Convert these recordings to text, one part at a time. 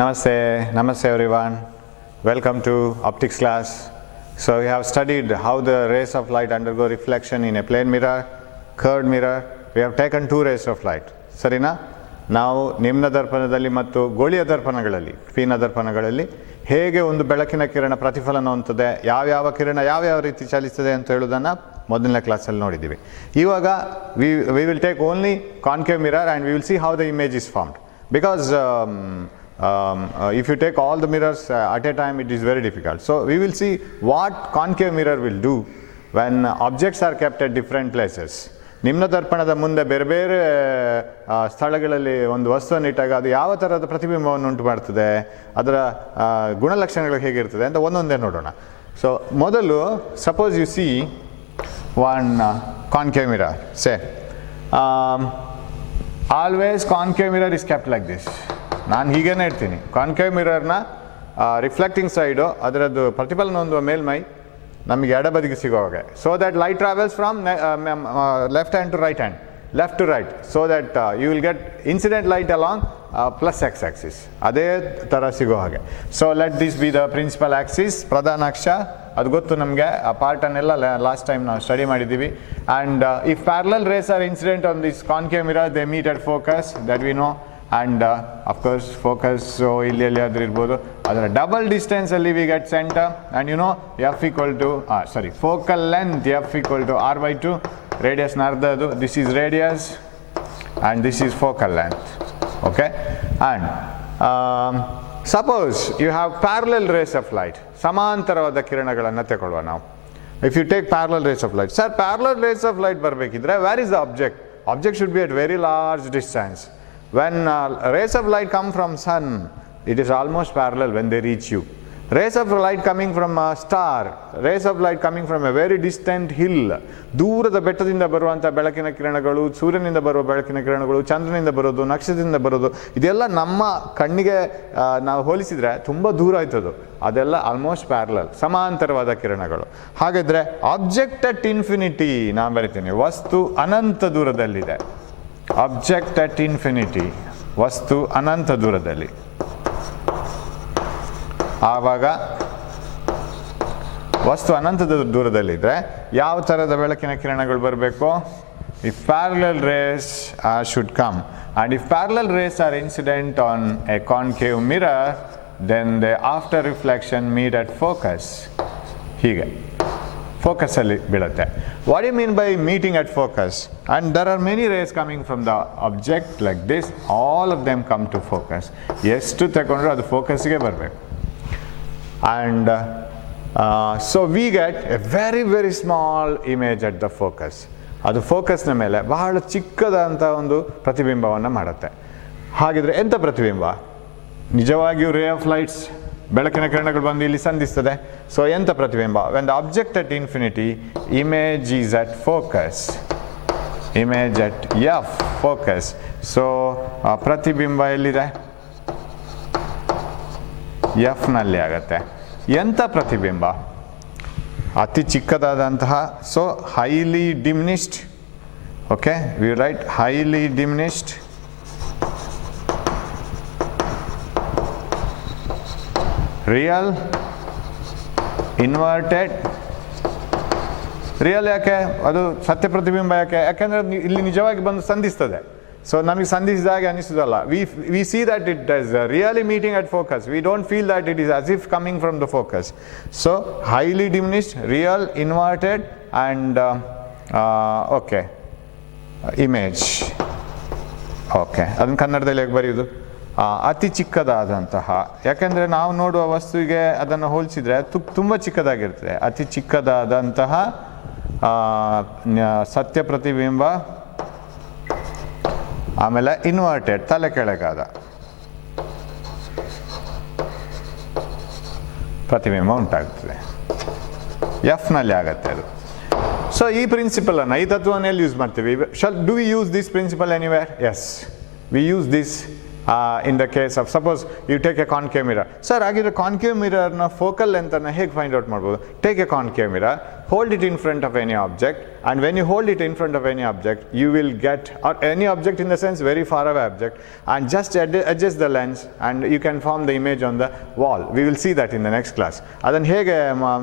Namaste everyone. Welcome to optics class. So we have studied how the rays of light undergo reflection in a plane mirror, curved mirror. We have taken two rays of light. ಸರಿನಾ? ನಾವು ನಿಮ್ನ ದರ್ಪಣದಲ್ಲಿ ಮತ್ತು ಗೋಳಿಯ ದರ್ಪಣಗಳಲ್ಲಿ, ಪೀನ ದರ್ಪಣಗಳಲ್ಲಿ ಹೇಗೆ ಒಂದು ಬೆಳಕಿನ ಕಿರಣ ಪ್ರತಿಫಲನ ಹೊಂದುತ್ತದೆ, ಯಾವ್ಯಾವ ಕಿರಣ ಯಾವ್ಯಾವ ರೀತಿ ಚಲಿಸ್ತದೆ ಅಂತ ಹೇಳೋದನ್ನು ಮೊದಲನೇ ಕ್ಲಾಸಲ್ಲಿ ನೋಡಿದ್ದೀವಿ. ಇವಾಗ we will take only concave mirror and we will see how the image is formed. Because if you take all the mirrors at a time, it is very difficult. So we will see what concave mirror will do when objects are kept at different places. ನಿಮ್ನ ದರ್ಪಣದ ಮುಂದೆ ಬೇರೆ ಬೇರೆ ಸ್ಥಳಗಳಲ್ಲಿ ಒಂದು ವಸ್ತುವನ್ನು ಇಟ್ಟಾಗ ಅದು ಯಾವ ಥರದ ಪ್ರತಿಬಿಂಬವನ್ನು ಉಂಟು ಮಾಡ್ತದೆ, ಅದರ ಗುಣಲಕ್ಷಣಗಳು ಹೇಗಿರ್ತದೆ ಅಂತ ಒಂದೊಂದೇ ನೋಡೋಣ. ಸೊ ಮೊದಲು suppose U C one concave mirror. Say always concave mirror is kept like this. ನಾನು ಹೀಗೇನೆ ಇಡ್ತೀನಿ. ಕಾನ್ಕೇವ್ ಮಿರರ್ನ ರಿಫ್ಲೆಕ್ಟಿಂಗ್ ಸೈಡು ಅದರದ್ದು ಪ್ರತಿಫಲನ ಹೊಂದುವ ಮೇಲ್ಮೈ ನಮಗೆ ಎಡಬದಿಗೆ ಸಿಗುವಾಗ, so that light travels from left hand to right hand, left to right, so that you will get incident light along plus X axis, ಅದೇ ಥರ ಸಿಗೋ ಹಾಗೆ. So let this be the principal axis, ಪ್ರಧಾನ ಅಕ್ಷ. ಅದು ಗೊತ್ತು ನಮಗೆ, ಆ ಪಾರ್ಟನ್ನೆಲ್ಲ ಲಾಸ್ಟ್ ಟೈಮ್ ನಾವು ಸ್ಟಡಿ ಮಾಡಿದ್ದೀವಿ. And if parallel rays are incident on this concave mirror, they meet at focus, that we no. And of course focus ಇಲ್ಲಿ ಎಲ್ಲಿಯಾದ್ರೂ ಇರ್ಬೋದು. ಅದರ ಡಬಲ್ ಡಿಸ್ಟೆನ್ಸಲ್ಲಿ we get centre, and you know F equal to focal length F equal to r/2, ರೇಡಿಯಸ್ನ ಅರ್ಧದು. This is radius and this is focal length. Okay, and suppose you have parallel rays of light, ಸಮಾಂತರವಾದ ಕಿರಣಗಳನ್ನು ತಗೊಳ್ಳುವ ನಾವು. If you take parallel rays of light, sir parallel rays of light ಬರಬೇಕಿದ್ರೆ where is the object? Object should be at very large distance. When rays of light come from sun, it is almost parallel when they reach you. Rays of light coming from a star, rays of light coming from a very distant hill, ದೂರದ ಬೆಟ್ಟದಿಂದ ಬರುವಂಥ ಬೆಳಕಿನ ಕಿರಣಗಳು, ಸೂರ್ಯನಿಂದ ಬರುವ ಬೆಳಕಿನ ಕಿರಣಗಳು, ಚಂದ್ರನಿಂದ ಬರೋದು, ನಕ್ಷತ್ರದಿಂದ ಬರೋದು, ಇದೆಲ್ಲ ನಮ್ಮ ಕಣ್ಣಿಗೆ ನಾವು ಹೋಲಿಸಿದರೆ ತುಂಬ ದೂರ ಆಯ್ತದು. ಅದೆಲ್ಲ ಆಲ್ಮೋಸ್ಟ್ ಪ್ಯಾರಲಲ್, ಸಮಾಂತರವಾದ ಕಿರಣಗಳು. ಹಾಗಿದ್ರೆ ಆಬ್ಜೆಕ್ಟ್ ಅಟ್ ಇನ್ಫಿನಿಟಿ ನಾನು ಬರಿತೀನಿ, ವಸ್ತು ಅನಂತ ದೂರದಲ್ಲಿದೆ. ಆಬ್ಜೆಕ್ಟ್ ಅಟ್ ಇನ್ಫಿನಿಟಿ, ವಸ್ತು ಅನಂತ ದೂರದಲ್ಲಿ. ಆವಾಗ ವಸ್ತು ಅನಂತದ ದೂರದಲ್ಲಿದ್ದರೆ ಯಾವ ಥರದ ಬೆಳಕಿನ ಕಿರಣಗಳು ಬರಬೇಕು? If parallel rays should come, and if parallel rays are incident on a concave mirror, then they after reflection meet at focus. ಹೀಗೆ ಫೋಕಸಲ್ಲಿ ಬೀಳುತ್ತೆ. What you mean by meeting at focus? And there are many rays coming from the object like this, all of them come to focus. ಎಷ್ಟು ತಗೊಂಡ್ರು ಅದು ಫೋಕಸ್ಗೆ ಬರಬೇಕು. And so we get a very very small image at the focus. ಅದು ಫೋಕಸ್ನ ಮೇಲೆ ಬಹಳ ಚಿಕ್ಕದಂಥ ಒಂದು ಪ್ರತಿಬಿಂಬವನ್ನು ಮಾಡುತ್ತೆ. ಹಾಗಿದ್ರೆ ಎಂಥ ಪ್ರತಿಬಿಂಬ? ನಿಜವಾಗಿಯೂ ರೇ ಆಫ್ ಲೈಟ್ಸ್, ಬೆಳಕಿನ ಕಿರಣಗಳು ಬಂದು ಇಲ್ಲಿ ಸಂಧಿಸ್ತದೆ. ಸೊ ಎಂಥ ಪ್ರತಿಬಿಂಬ? When the object at infinity, image is at focus, image at F focus. So ಪ್ರತಿಬಿಂಬ ಎಲ್ಲಿದೆ? ಎಫ್ನಲ್ಲಿ ಆಗತ್ತೆ. ಎಂಥ ಪ್ರತಿಬಿಂಬ? ಅತಿ ಚಿಕ್ಕದಾದಂತಹ, so highly diminished. Okay, we write highly diminished, real, inverted. Real ಯಾಕೆ? ಅದು ಸತ್ಯ ಪ್ರತಿಬಿಂಬ ಯಾಕೆ? ಯಾಕೆಂದರೆ ಇಲ್ಲಿ ನಿಜವಾಗಿ ಬಂದು ಸಂಧಿಸ್ತದೆ. ಸೊ ನಮಗೆ ಸಂಧಿಸಿದಾಗೆ ಅನಿಸೋದಲ್ಲ. We see that it is really meeting at focus. We don't feel that it is as if coming from the focus. So highly diminished, real, inverted and okay image. Okay, ಅದನ್ನು ಕನ್ನಡದಲ್ಲಿ ಹೇಗೆ ಬರೆಯೋದು? ಅತಿ ಚಿಕ್ಕದಾದಂತಹ. ಯಾಕೆಂದರೆ ನಾವು ನೋಡುವ ವಸ್ತುವಿಗೆ ಅದನ್ನು ಹೋಲಿಸಿದರೆ ತುಂಬ ಚಿಕ್ಕದಾಗಿರ್ತದೆ. ಅತಿ ಚಿಕ್ಕದಾದಂತಹ ಸತ್ಯ ಪ್ರತಿಬಿಂಬ. ಆಮೇಲೆ ಇನ್ವರ್ಟೆಡ್, ತಲೆ ಕೆಳಗಾದ ಪ್ರತಿಬಿಂಬ ಉಂಟಾಗ್ತದೆ. ಎಫ್ನಲ್ಲಿ ಆಗತ್ತೆ ಅದು. ಸೊ ಈ ಪ್ರಿನ್ಸಿಪಲನ್ನು, ಈ ತತ್ವವನ್ನು ಎಲ್ಲಿ ಯೂಸ್ ಮಾಡ್ತೀವಿ? Do we use this principle anywhere? Yes, we use this in the case of, suppose you take a concave mirror. Sir, ಹಾಗಿದ್ರೆ ಕಾನ್ಕೇವ್ ಮಿರರ್ನ ಫೋಕಲ್ ಲೆಂತನ್ನು ಹೇಗೆ ಫೈಂಡ್ ಔಟ್ ಮಾಡ್ಬೋದು? Take a concave mirror, hold it in front of any object, and when you hold it in front of any object, you will get, or any object in the sense very far away object, and just adjust the lens and you can form the image on the wall. We will see that in the next class. ಅದನ್ನು ಹೇಗೆ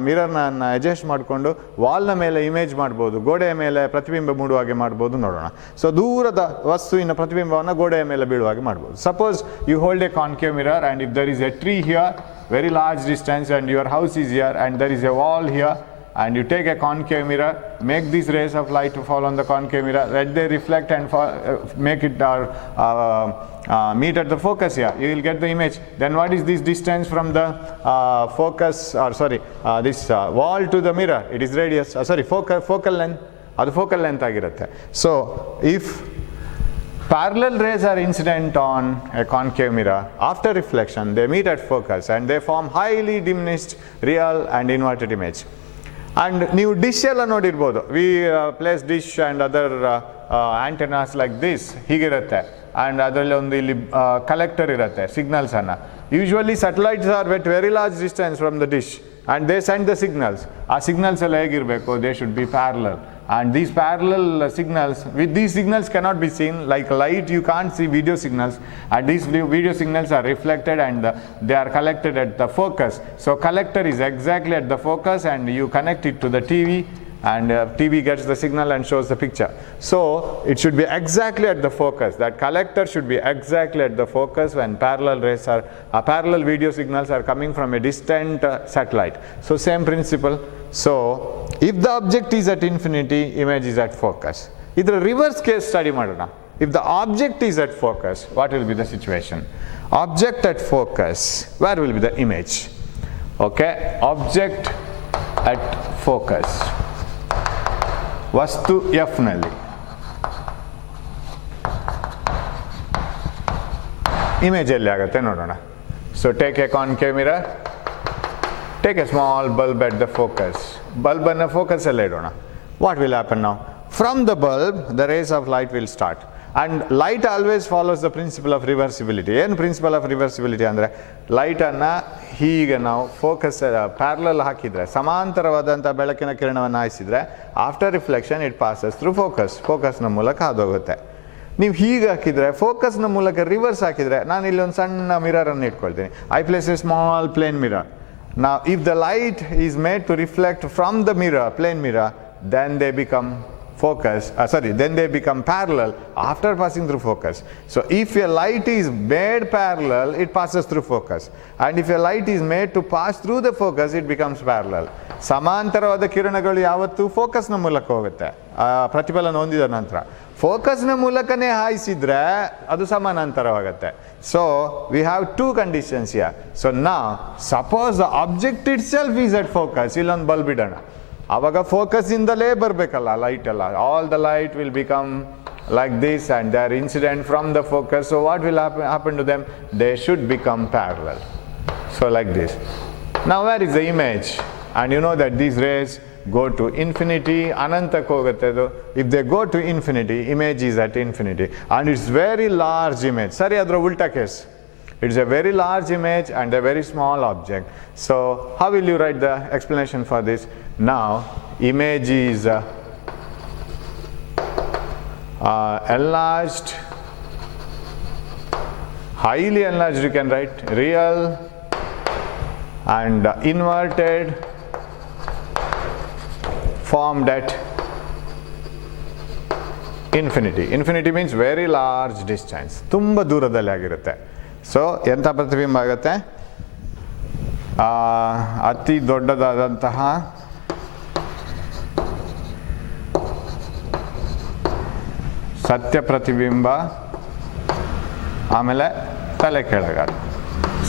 ಮಿರರ್ನ adjust ಮಾಡಿಕೊಂಡು ವಾಲ್ನ ಮೇಲೆ image ಮಾಡ್ಬೋದು, ಗೋಡೆಯ ಮೇಲೆ ಪ್ರತಿಬಿಂಬ ಮೂಡುವಾಗೆ ಮಾಡ್ಬೋದು ನೋಡೋಣ. ಸೊ ದೂರದ ವಸ್ತುವಿನ ಪ್ರತಿಬಿಂಬವನ್ನು ಗೋಡೆಯ ಮೇಲೆ ಬೀಳುವಾಗೆ ಮಾಡ್ಬೋದು. Suppose you hold a concave mirror and if there is a tree here, very large distance, and your house is here and there is a wall here, and you take a concave mirror, make these rays of light to fall on the concave mirror, let they reflect and make it meet at the focus here, you will get the image. Then what is this distance from the focus, or sorry, this wall to the mirror? It is radius, focal length. ಅದು focal length ಆಗಿರುತ್ತೆ. So if parallel rays are incident on a concave mirror, after reflection they meet at focus and they form highly diminished real and inverted image. And ನೀವು dish ಎಲ್ಲ ನೋಡಿರ್ಬೋದು, we place dish and other antennas like this ಹೀಗಿರುತ್ತೆ, and ಅದರಲ್ಲಿ ಒಂದು ಇಲ್ಲಿ collector ಇರುತ್ತೆ ಸಿಗ್ನಲ್ಸನ್ನು. Usually satellites are at very large distance from the dish and they send the signals. ಆ ಸಿಗ್ನಲ್ಸ್ ಎಲ್ಲ ಹೇಗಿರಬೇಕು? They should be parallel. And these parallel signals, with these signals cannot be seen like light. You can't see video signals, and these video signals are reflected and they are collected at the focus. So collector is exactly at the focus and you connect it to the TV, and TV gets the signal and shows the picture. So it should be exactly at the focus. That collector should be exactly at the focus when parallel rays are parallel video signals are coming from a distant satellite. So same principle. So if the object is at infinity, image is at focus. Idra reverse case study madona. If the object is at focus, what will be the situation? Object at focus, where will be the image? Okay, object at focus, ವಸ್ತು F ನಲ್ಲಿ image ಎಲ್ಲಿ ಆಗುತ್ತೆ ನೋಡೋಣ. So take a concave mirror, take a small bulb at the focus. ಬಲ್ಬನ್ನು focus ಅಲ್ಲೇ ಇಡೋಣ. What will happen now? From the bulb the rays of light will start. And light always follows the principle of reversibility. ಏನು principle of reversibility ಅಂದರೆ, ಲೈಟನ್ನು ಹೀಗೆ ನಾವು focus parallel ಹಾಕಿದರೆ, ಸಮಾಂತರವಾದಂಥ ಬೆಳಕಿನ ಕಿರಣವನ್ನು ಹಾಯಿಸಿದರೆ, after reflection it passes through ಫೋಕಸ್ನ ಮೂಲಕ ಹಾದೋಗುತ್ತೆ. ನೀವು ಹೀಗೆ ಹಾಕಿದರೆ, ಫೋಕಸ್ನ ಮೂಲಕ ರಿವರ್ಸ್ ಹಾಕಿದರೆ, ನಾನು ಇಲ್ಲಿ ಒಂದು ಸಣ್ಣ ಮಿರರನ್ನು ಇಟ್ಕೊಳ್ತೀನಿ. I place a small plane mirror. Now if the light is made to reflect from the mirror, plane mirror, then they become then they become parallel after passing through focus. So if a light is made parallel, it passes through focus, and if a light is made to pass through the focus, it becomes parallel. ಸಮಾಂತರವಾದ ಕಿರಣಗಳು ಯಾವತ್ತೂ ಫೋಕಸ್ನ ಮೂಲಕ ಹೋಗುತ್ತೆ, ಪ್ರತಿಫಲನ ಹೊಂದಿದ ನಂತರ. ಫೋಕಸ್ನ ಮೂಲಕನೇ ಹಾಯಿಸಿದ್ರೆ ಅದು ಸಮಾನಾಂತರವಾಗುತ್ತೆ. So we have two conditions here. So now suppose the object itself is at focus. ಇಲ್ಲೊಂದು ಬಲ್ಬ್ ಇಡೋಣ, ಆವಾಗ ಫೋಕಸ್ ಇಂದಲೇ ಬರಬೇಕಲ್ಲ ಲೈಟ್ ಎಲ್ಲ. All the light will become like this and they are incident from the focus. So what will happen to them? They should become parallel. So like this. Now where is the image? And you know that these rays go to infinity, anantak hogutte adu. If they go to infinity, image is at infinity, and it's very large image. Sari adra ulta case. It's a very large image and a very small object. So how will you write the explanation for this? Now image is enlarged, highly enlarged, you can write real and inverted, formed at infinity. Infinity means very large distance, ತುಂಬ ದೂರದಲ್ಲಿ ಆಗಿರುತ್ತೆ. So ಎಂಥ ಪ್ರತಿಬಿಂಬ ಆಗುತ್ತೆ? ಅತಿ ದೊಡ್ಡದಾದಂತಹ ಸತ್ಯ ಪ್ರತಿಬಿಂಬ, ಆಮೇಲೆ ತಲೆ ಕೆಳಗಾದ.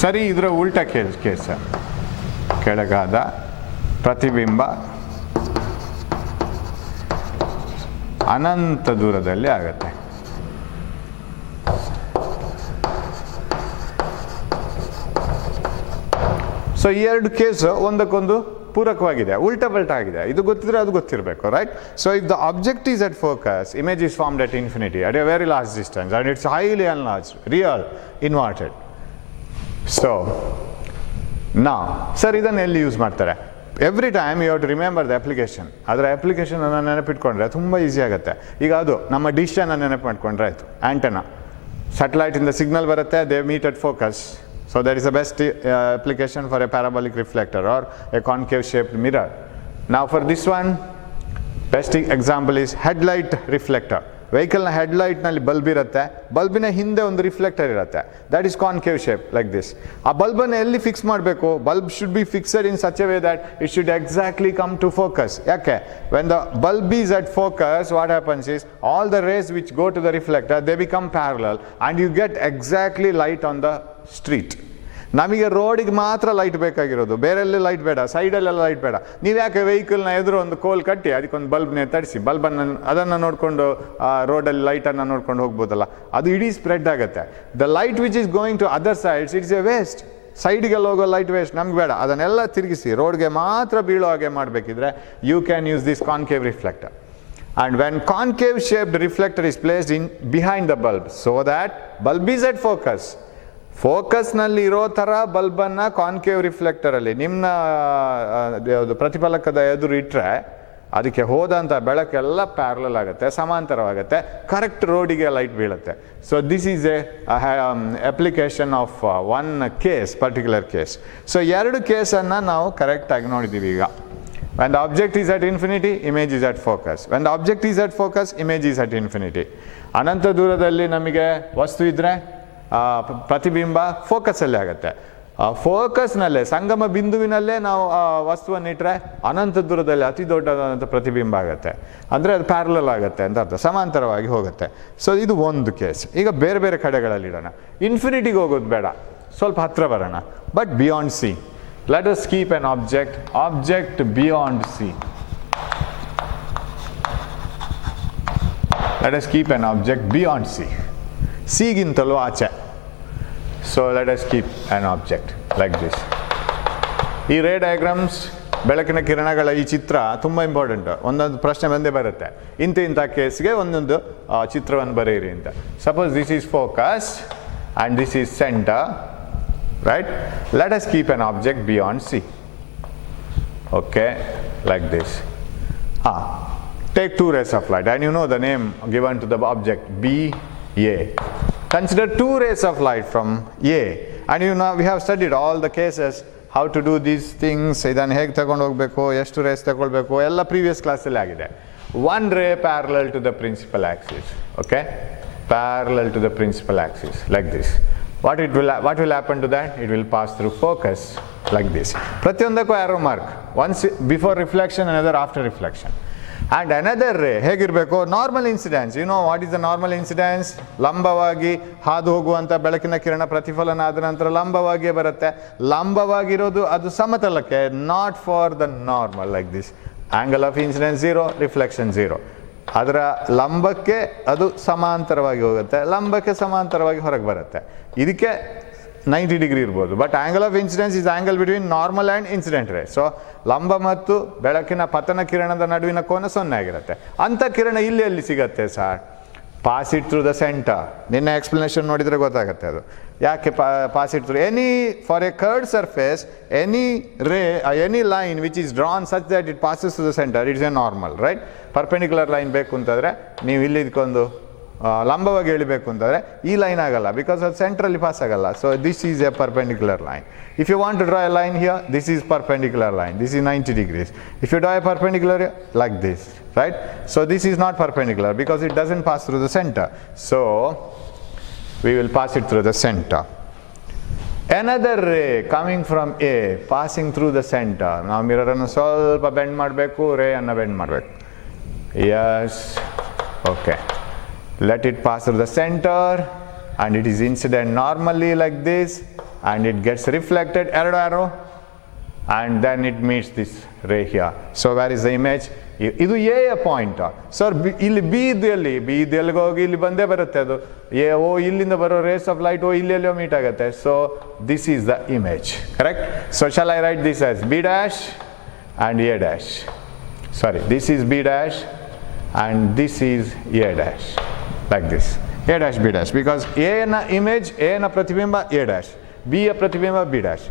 ಸರಿ, ಇದರ ಉಲ್ಟಾ ಕೇಸ, ಕೆಳಗಾದ ಪ್ರತಿಬಿಂಬ ಅನಂತ ದೂರದಲ್ಲಿ ಆಗುತ್ತೆ. ಸೊ ಈ ಎರಡು ಕೇಸು ಒಂದಕ್ಕೊಂದು ಪೂರಕವಾಗಿದೆ, ಉಲ್ಟಾ ಪಲ್ಟಾ ಆಗಿದೆ. ಇದು ಗೊತ್ತಿದ್ರೆ ಅದು ಗೊತ್ತಿರಬೇಕು, right? So if the object is at focus, image is formed at infinity at a very large distance and it's highly enlarged, real, inverted. So ನಾ ಸರ್ ಇದನ್ನು ಎಲ್ಲಿ ಯೂಸ್ ಮಾಡ್ತಾರೆ? Every time you have to remember the application. ಅದರ ಅಪ್ಲಿಕೇಶನನ್ನು ನೆನಪಿಟ್ಕೊಂಡ್ರೆ ತುಂಬ easy ಆಗುತ್ತೆ. ಈಗ ಅದು ನಮ್ಮ ಡಿಶನ್ನು ನೆನಪು ಮಾಡ್ಕೊಂಡ್ರೆ ಆಯಿತು. ಆ್ಯಂಟೆನಾ, ಸ್ಯಾಟಲೈಟಿಂದ ಸಿಗ್ನಲ್ ಬರುತ್ತೆ, they meet at focus. So that is the best application for a parabolic reflector or a concave shaped mirror. Now for this one, best example is headlight reflector. ವೆಹಿಕಲ್ನ ಹೆಡ್ಲೈಟ್ನಲ್ಲಿ ಬಲ್ಬ್ ಇರುತ್ತೆ, ಬಲ್ಬಿನ ಹಿಂದೆ ಒಂದು reflector ಇರುತ್ತೆ, that is concave shape like this. ಆ ಬಲ್ಬನ್ನು ಎಲ್ಲಿ ಫಿಕ್ಸ್ ಮಾಡಬೇಕು? Bulb should be fixed in such a way that it should exactly come to focus. ಯಾಕೆ? When the bulb is at focus, what happens is all the rays which go to the reflector they become parallel and you get exactly light on the street. ನಮಗೆ ರೋಡಿಗೆ ಮಾತ್ರ light ಬೇಕಾಗಿರೋದು, ಬೇರೆಲ್ಲಿ light ಬೇಡ, ಸೈಡಲ್ಲೆಲ್ಲ light ಬೇಡ. ನೀವು ಯಾಕೆ ವೆಹಿಕಲ್ನ ಎದುರು ಒಂದು ಕೋಲ್ ಕಟ್ಟಿ ಅದಕ್ಕೊಂದು ಬಲ್ಬ್ನೇ ತರಿಸಿ, ಬಲ್ಬನ್ನು ಅದನ್ನು ನೋಡಿಕೊಂಡು ರೋಡಲ್ಲಿ ಲೈಟನ್ನು ನೋಡ್ಕೊಂಡು ಹೋಗ್ಬೋದಲ್ಲ, ಅದು ಇಡೀ ಸ್ಪ್ರೆಡ್ ಆಗುತ್ತೆ. The light which is going to other sides it's a waste. ಸೈಡ್ಗೆಲ್ಲ ಹೋಗೋ ಲೈಟ್ ವೇಸ್ಟ್, ನಮ್ಗೆ ಬೇಡ. ಅದನ್ನೆಲ್ಲ ತಿರುಗಿಸಿ ರೋಡ್ಗೆ ಮಾತ್ರ ಬೀಳೋ ಹಾಗೆ ಮಾಡಬೇಕಿದ್ರೆ you can use this concave reflector. And when concave shaped reflector is placed in behind the bulb so that bulb is at focus, ಫೋಕಸ್ನಲ್ಲಿ ಇರೋ ಥರ ಬಲ್ಬನ್ನು ಕಾನ್ಕೇವ್ ರಿಫ್ಲೆಕ್ಟರಲ್ಲಿ ನಿಮ್ಮ ಯಾವುದು ಪ್ರತಿಫಲಕದ ಎದುರು ಇಟ್ಟರೆ ಅದಕ್ಕೆ ಹೋದಂಥ ಬೆಳಕೆಲ್ಲ ಪ್ಯಾರಲಲ್ ಆಗುತ್ತೆ, ಸಮಾಂತರವಾಗುತ್ತೆ, ಕರೆಕ್ಟ್ ರೋಡಿಗೆ ಲೈಟ್ ಬೀಳುತ್ತೆ. So this is A application of one case, particular case. So ಎರಡು ಕೇಸನ್ನು ನಾವು ಕರೆಕ್ಟಾಗಿ ನೋಡಿದ್ದೀವಿ ಈಗ. When the object is at infinity, image is at focus. When the object is at focus, image is at infinity. ಅನಂತ ದೂರದಲ್ಲಿ ನಮಗೆ ವಸ್ತು ಇದ್ದರೆ ಪ್ರತಿಬಿಂಬ ಫೋಕಸಲ್ಲೇ ಆಗುತ್ತೆ. ಫೋಕಸ್ನಲ್ಲೇ ಸಂಗಮ ಬಿಂದುವಿನಲ್ಲೇ ನಾವು ವಸ್ತುವನ್ನು ಇಟ್ಟರೆ ಅನಂತ ದೂರದಲ್ಲಿ ಅತಿ ದೊಡ್ಡದಾದಂಥ ಪ್ರತಿಬಿಂಬ ಆಗುತ್ತೆ. ಅಂದರೆ ಅದು ಪ್ಯಾರಲಲ್ ಆಗುತ್ತೆ ಅಂತ ಅರ್ಥ, ಸಮಾಂತರವಾಗಿ ಹೋಗುತ್ತೆ. ಸೊ ಇದು ಒಂದು ಕೇಸ್. ಈಗ ಬೇರೆ ಬೇರೆ ಕಡೆಗಳಲ್ಲಿ ಇಡೋಣ. ಇನ್ಫಿನಿಟಿಗೆ ಹೋಗೋದು ಬೇಡ, ಸ್ವಲ್ಪ ಹತ್ತಿರ ಬರೋಣ. But beyond C, let us keep an object beyond C. Let us keep an object beyond C. C ಗಿಂತಲೂ ಆಚೆ. So let us keep an object like this. ಈ ರೇ ಡಯಾಗ್ರಾಮ್ಸ್, ಬೆಳಕಿನ ಕಿರಣಗಳ ಈ ಚಿತ್ರ ತುಂಬ ಇಂಪಾರ್ಟೆಂಟ್. ಒಂದೊಂದು ಪ್ರಶ್ನೆ ಬಂದೇ ಬರುತ್ತೆ, ಇಂಥ ಕೇಸ್ಗೆ ಒಂದೊಂದು ಚಿತ್ರವನ್ನು ಬರೆಯಿರಿ ಅಂತ. Suppose this is focus and this is centre, right? Let us keep an object beyond C. Okay, like this. Take two rays of light, and you know the name given to the object, B, A. Consider two rays of light from A, and you know we have studied all the cases, how to do these things, ಇದನ್ನು ಹೇಗೆ ತಗೊಂಡು ಹೋಗಬೇಕು, ಎಷ್ಟು race ತಗೊಳ್ಬೇಕು, ಎಲ್ಲ previous ಕ್ಲಾಸಲ್ಲಿ ಆಗಿದೆ. One ray parallel to the principal axis, okay? Parallel to the principal axis, like this. What will happen to that? It will pass through focus like this. ಪ್ರತಿಯೊಂದಕ್ಕೂ arrow mark, once before reflection, another after reflection. And another ray ಹೇಗಿರಬೇಕು? Normal incidence. You know what is the normal incidence? ಲಂಬವಾಗಿ ಹಾದು ಹೋಗುವಂಥ ಬೆಳಕಿನ ಕಿರಣ ಪ್ರತಿಫಲನ ಆದ ನಂತರ ಲಂಬವಾಗಿಯೇ ಬರುತ್ತೆ. ಲಂಬವಾಗಿರೋದು ಅದು ಸಮತಲಕ್ಕೆ, not for the normal, like this. Angle of incidence 0, reflection 0. ಅದರ ಲಂಬಕ್ಕೆ ಅದು ಸಮಾಂತರವಾಗಿ ಹೋಗುತ್ತೆ, ಲಂಬಕ್ಕೆ ಸಮಾಂತರವಾಗಿ ಹೊರಗೆ ಬರುತ್ತೆ. ಇದಕ್ಕೆ 90 ಡಿಗ್ರಿ ಇರ್ಬೋದು. But angle of incidence is angle between normal and incident ರೇ. ಸೊ ಲಂಬ ಮತ್ತು ಬೆಳಕಿನ ಪತನ ಕಿರಣದ ನಡುವಿನ ಕೋನ 0 ಆಗಿರುತ್ತೆ. ಅಂಥ ಕಿರಣ ಇಲ್ಲಿ ಎಲ್ಲಿ ಸಿಗತ್ತೆ sir? Pass it through the centre. ನಿನ್ನೆ ಎಕ್ಸ್ಪ್ಲನೇಷನ್ ನೋಡಿದರೆ ಗೊತ್ತಾಗುತ್ತೆ ಅದು ಯಾಕೆ pass it through. For a curved surface, any line which is drawn such that it passes to the centre, it's a normal, right? Perpendicular line ಬೇಕು ಅಂತಂದರೆ ನೀವು ಇಲ್ಲಿ ಇದಕ್ಕೊಂದು ಲಂಬವಾಗಿ ಎಳಿಬೇಕು ಅಂತಂದರೆ ಈ ಲೈನ್ ಆಗಲ್ಲ, ಬಿಕಾಸ್ ಅದು ಸೆಂಟ್ರಲ್ಲಿ ಪಾಸ್ ಆಗಲ್ಲ. So this is a perpendicular line. If you want to draw a line here, this is perpendicular line, this is 90 degrees. If you draw a perpendicular like this, right? So this is not perpendicular because it doesn't pass through the center. So we will pass it through the center. Another ray coming from A, passing through the center. ನಾವು ಮಿರರನ್ನು ಸ್ವಲ್ಪ bend ಮಾಡಬೇಕು, ರೇ ಅನ್ನು bend ಮಾಡಬೇಕು. Yes, okay. Let it pass through the center and it is incident normally like this and it gets reflected, arrow, and then it meets this ray here. So where is the image? ಇದು A point. Sir ಇಲ್ಲಿ B ಇದು ಎಲ್ಲಿಗೆ ಹೋಗಿ ಇಲ್ಲಿ ಬಂದೇ ಬರುತ್ತೆ ಅದು. ಇಲ್ಲಿಂದ ಬರೋ ರೇಸ್ ಆಫ್ ಲೈಟ್ ಇಲ್ಲೆಲ್ಲೋ ಮೀಟ್ ಆಗುತ್ತೆ. So this is the image, correct? So shall I write this as be dash and A dash. Sorry, this is be dash and this is A dash, like this. A dash, B dash, because A na image, A na pratibimba, A dash, B a pratibimba, B dash.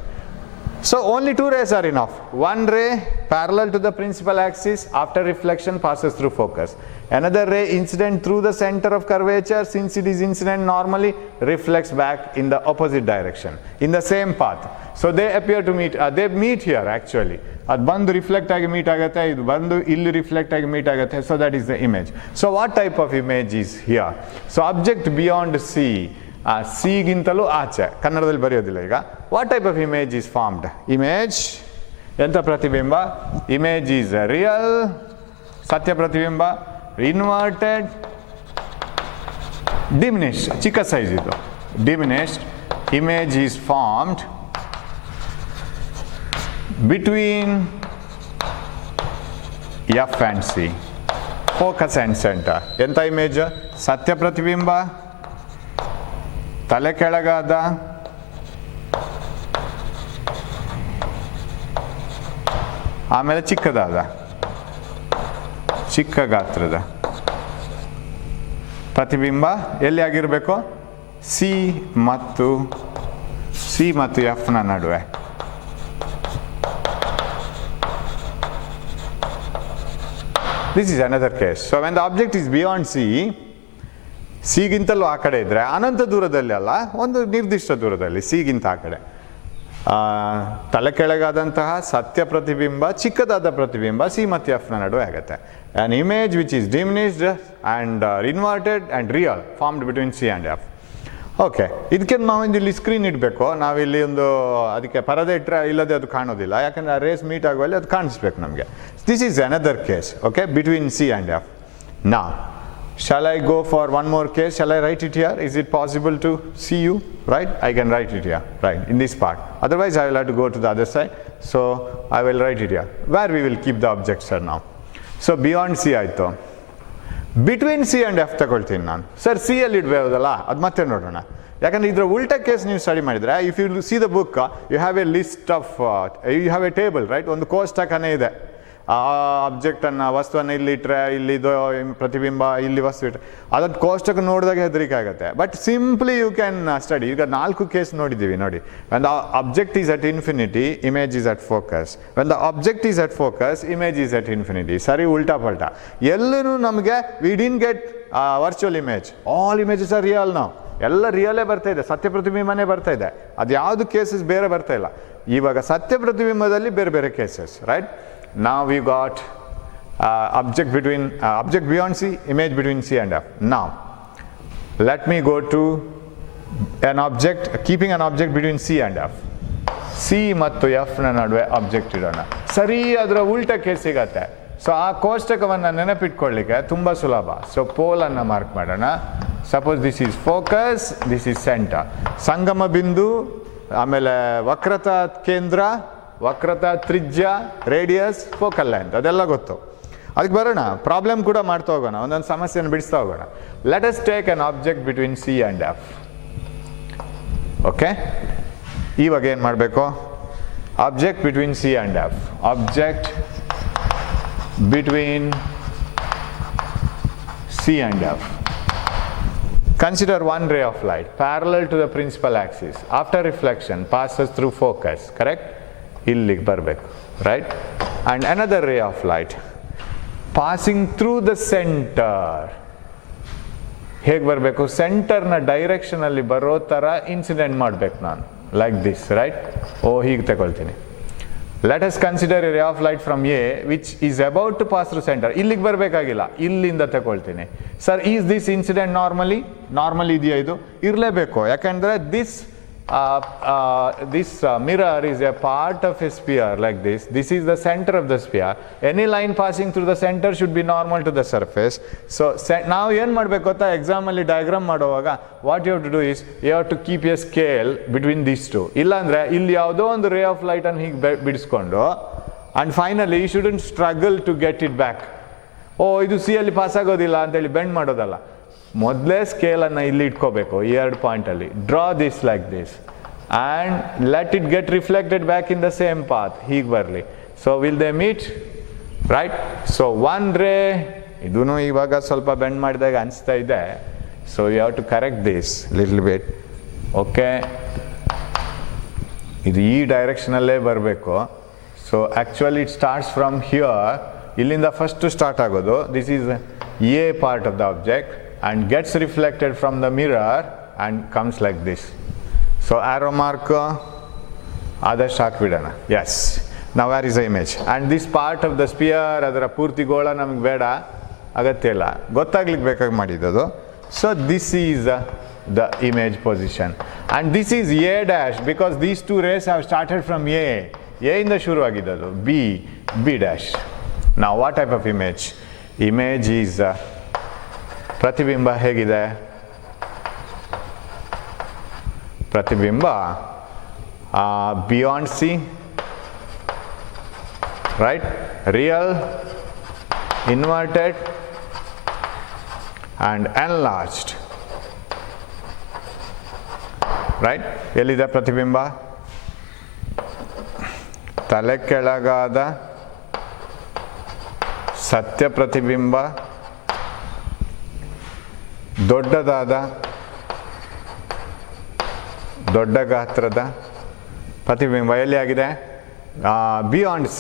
So only two rays are enough. One ray parallel to the principal axis after reflection passes through focus. Another ray incident through the center of curvature, since it is incident normally, reflects back in the opposite direction, in the same path. So they appear to meet, they meet here actually. ಅದು ಬಂದು reflect ಆಗಿ meet ಆಗುತ್ತೆ, ಇದು ಬಂದು ಇಲ್ಲಿ reflect ಆಗಿ meet ಆಗುತ್ತೆ. So that is the image. So what type of image is here? So object beyond C, ಸಿಗಿಂತಲೂ ಆಚೆ, ಕನ್ನಡದಲ್ಲಿ ಬರೆಯೋದಿಲ್ಲ ಈಗ. What type of image is formed? Image ಎಂಥ ಪ್ರತಿಬಿಂಬ? ಇಮೇಜ್ ಈಸ್ ರಿಯಲ್, ಸತ್ಯ ಪ್ರತಿಬಿಂಬ, ಇನ್ವರ್ಟೆಡ್, ಡಿಮಿನಿಷ್ಡ್, ಚಿಕ್ಕ ಸೈಜ್ ಇದು, diminished. Image is formed between F and C, focus and center. ಎಂಥ ಇಮೇಜ್? ಸತ್ಯ ಪ್ರತಿಬಿಂಬ, ತಲೆ ಕೆಳಗಾದ, ಆಮೇಲೆ ಚಿಕ್ಕದಾದ, ಚಿಕ್ಕ ಗಾತ್ರದ ಪ್ರತಿಬಿಂಬ ಎಲ್ಲಿ ಆಗಿರಬೇಕು? ಸಿ ಮತ್ತು ಎಫ್ನ ನಡುವೆ. This is another case. So when the object is beyond C, ಸಿಗಿಂತಲೂ ಆ ಕಡೆ ಇದ್ದರೆ, ಅನಂತ ದೂರದಲ್ಲಿ ಅಲ್ಲ, ಒಂದು ನಿರ್ದಿಷ್ಟ ದೂರದಲ್ಲಿ, ಸಿಗಿಂತ ಆ ಕಡೆ, ತಲೆ ಕೆಳಗಾದಂತಹ ಸತ್ಯ ಪ್ರತಿಬಿಂಬ, ಚಿಕ್ಕದಾದ ಪ್ರತಿಬಿಂಬ ಸಿ ಮತ್ತು ಎಫ್ನ ನಡುವೆ ಆಗುತ್ತೆ. An image which is diminished and inverted and real formed between C and F. Okay, ಇದಕ್ಕೆ ನಾವೊಂದು ಇಲ್ಲಿ ಸ್ಕ್ರೀನ್ ಇಡಬೇಕು. ನಾವಿಲ್ಲಿ ಒಂದು ಅದಕ್ಕೆ ಪರದೆ ಇಟ್ಟರೆ ಇಲ್ಲದೆ ಅದು ಕಾಣೋದಿಲ್ಲ, ಯಾಕಂದರೆ ಆ ರೇಸ್ ಮೀಟ್ ಆಗುವಲ್ಲಿ ಅದು ಕಾಣಿಸ್ಬೇಕು ನಮಗೆ. This is another case, okay, between C and F. ನಾ shall I go for one more case? Shall I write it here? Is it possible to see you? Right? I can write it here, right, in this part. Otherwise I will have to go to the other side. So I will write it here, where we will keep the objects are now. So beyond C ಆಯಿತು. Between C and F ತಗೊಳ್ತೀನಿ ನಾನು. Sir C ಅಲ್ಲಿ ಇಡಬಹುದಲ್ಲ, ಅದು ಮತ್ತೆ ನೋಡೋಣ. ಯಾಕಂದರೆ ಇದರ ಉಲ್ಟಾ ಕೇಸ್ ನೀವು ಸ್ಟಡಿ ಮಾಡಿದರೆ, if you see the book, you have a list of, you have a table, right, ಒಂದು ಕೋಷ್ಟಕನೇ ಇದೆ. ಆ ಆಬ್ಜೆಕ್ಟನ್ನು, ವಸ್ತುವನ್ನು ಇಲ್ಲಿ ಇಟ್ಟರೆ ಇಲ್ಲಿದು ಪ್ರತಿಬಿಂಬ, ಇಲ್ಲಿ ವಸ್ತು ಇಟ್ಟರೆ ಅದಕ್ಕೆ ಕೋಷ್ಟಕ ನೋಡಿದಾಗ ಹೆದರಿಕೆ ಆಗುತ್ತೆ. But simply you can study. ಈಗ 4 ಕೇಸ್ ನೋಡಿದ್ದೀವಿ ನೋಡಿ. When the object is at infinity, image is at focus. When the object is at focus, image is at infinity. ಸರಿ, ಉಲ್ಟಾ ಪಲ್ಟಾ ಎಲ್ಲೂ ನಮಗೆ we didn't get virtual image. All images are real ನಾವು. ಎಲ್ಲ ರಿಯಲೇ ಬರ್ತಾ ಇದೆ, ಸತ್ಯ ಪ್ರತಿಬಿಂಬನೇ ಬರ್ತಾ ಇದೆ. ಅದು ಯಾವುದು ಕೇಸಸ್ ಬೇರೆ ಬರ್ತಾ ಇಲ್ಲ. ಇವಾಗ ಸತ್ಯ ಪ್ರತಿಬಿಂಬದಲ್ಲಿ ಬೇರೆ ಬೇರೆ cases, right. Now we got object beyond C, image between C and F. Now let me go to an object, keeping an object between C and F. C ಮತ್ತು F ನ ನಡುವೆ ಆಬ್ಜೆಕ್ಟ್ ಇಡೋಣ. ಸರಿ, ಅದರ ಉಲ್ಟಾ ಕೇಸ್ ಸಿಗತ್ತೆ. So ಆ ಕೋಷ್ಟಕವನ್ನು ನೆನಪಿಟ್ಕೊಳ್ಳಿಕ್ಕೆ ತುಂಬ ಸುಲಭ. ಸೊ ಪೋಲನ್ನು ಮಾರ್ಕ್ ಮಾಡೋಣ. Suppose this is focus, this is centre, ಸಂಗಮ ಬಿಂದು, ಆಮೇಲೆ ವಕ್ರತಾ ಕೇಂದ್ರ, ವಕ್ರತಾ ತ್ರಿಜ್ಯ, ರೇಡಿಯಸ್, ಫೋಕಲ್ ಲೆಂತ್, ಅದೆಲ್ಲ ಗೊತ್ತು. ಅದಕ್ಕೆ ಬರೋಣ, ಪ್ರಾಬ್ಲಮ್ ಕೂಡ ಮಾಡ್ತಾ ಹೋಗೋಣ, ಒಂದೊಂದು ಸಮಸ್ಯೆಯನ್ನು ಬಿಡಿಸ್ತಾ ಹೋಗೋಣ. Let us take an object between C and F. Okay, ಇವಾಗ ಏನು ಮಾಡಬೇಕು? Object between C and F. Object between C and F. Consider one ray of light parallel to the principal axis. After reflection passes through focus, correct? ಇಲ್ಲಿಗೆ ಬರಬೇಕು, right. And another ರೇ of light passing through the centre. ಹೇಗೆ ಬರಬೇಕು? ಸೆಂಟರ್ನ ಡೈರೆಕ್ಷನಲ್ಲಿ ಬರೋ ಥರ incident ಮಾಡಬೇಕು ನಾನು, like this, right. ಹೀಗೆ ತಗೊಳ್ತೀನಿ. Let us consider a ray of light from a which is about to pass through centre. ಇಲ್ಲಿಗೆ ಬರಬೇಕಾಗಿಲ್ಲ, ಇಲ್ಲಿಂದ ತಗೊಳ್ತೀನಿ. Sir, is this incident normally ಇದೆಯಾ? ಇದು ಇರಲೇಬೇಕು, ಯಾಕಂದರೆ this mirror is a part of a sphere like this. This is the center of the sphere. Any line passing through the center should be normal to the surface. So ನಾವು ಏನು ಮಾಡಬೇಕು ಗೊತ್ತಾ? ಎಕ್ಸಾಮಲ್ಲಿ diagram ಮಾಡುವಾಗ what you have to do is, you have to keep a scale between these two. ಇಲ್ಲಾಂದರೆ ಇಲ್ಲಿ ಯಾವುದೋ ಒಂದು ರೇ ಆಫ್ ಲೈಟನ್ನು ಹೀಗೆ ಬಿಡಿಸ್ಕೊಂಡು and finally you shouldn't struggle to get it back. ಇದು ಸಿ ಅಲ್ಲಿ ಪಾಸ್ ಆಗೋದಿಲ್ಲ ಅಂತೇಳಿ ಬೆಂಡ್ ಮಾಡೋದಲ್ಲ. ಮೊದಲೇ ಸ್ಕೇಲನ್ನು ಇಲ್ಲಿ ಇಟ್ಕೋಬೇಕು, ಈ 2 ಪಾಯಿಂಟಲ್ಲಿ. Draw this like this and let it get reflected back in the same path. ಹೀಗೆ ಬರಲಿ. So will they meet, right? So one ray, ಇದೂ ಇವಾಗ ಸ್ವಲ್ಪ ಬೆಂಡ್ ಮಾಡಿದಾಗ ಅನಿಸ್ತಾ ಇದೆ. So you have to correct this little bit. Okay, ಇದು ಈ ಡೈರೆಕ್ಷನಲ್ಲೇ ಬರಬೇಕು. So actually it starts from here, ಇಲ್ಲಿಂದ ಫಸ್ಟು ಸ್ಟಾರ್ಟ್ ಆಗೋದು. This is a part of the object and gets reflected from the mirror and comes like this. So arrow mark ಆದಷ್ಟು ಹಾಕ್ಬಿಡೋಣ. Yes, ನಾವು where is the image and this part of the sphere, ಅದರ ಪೂರ್ತಿ ಗೋಳ ನಮಗೆ ಬೇಡ, ಅಗತ್ಯ ಇಲ್ಲ, ಗೊತ್ತಾಗ್ಲಿಕ್ಕೆ ಬೇಕಾಗಿ ಮಾಡಿದ್ದದು. So this is the image position and this is a dash because these two rays have started from a ಇಂದ ಶುರು ಆಗಿದ್ದದು, b dash. Now what type of image is ಪ್ರತಿಬಿಂಬ ಹೇಗಿದೆ? ಪ್ರತಿಬಿಂಬ beyond c, right? Real, inverted and enlarged, right. ಎಲ್ಲಿದೆ ಪ್ರತಿಬಿಂಬ? ತಲೆ ಕೆಳಗಾದ ಸತ್ಯ ಪ್ರತಿಬಿಂಬ, ದೊಡ್ಡದಾದ ದೊಡ್ಡ ಗಾತ್ರದ ಪ್ರತಿಬಿಂಬ ಎಲ್ಲಿ ಆಗಿದೆ? ಬಿಯಾಂಡ್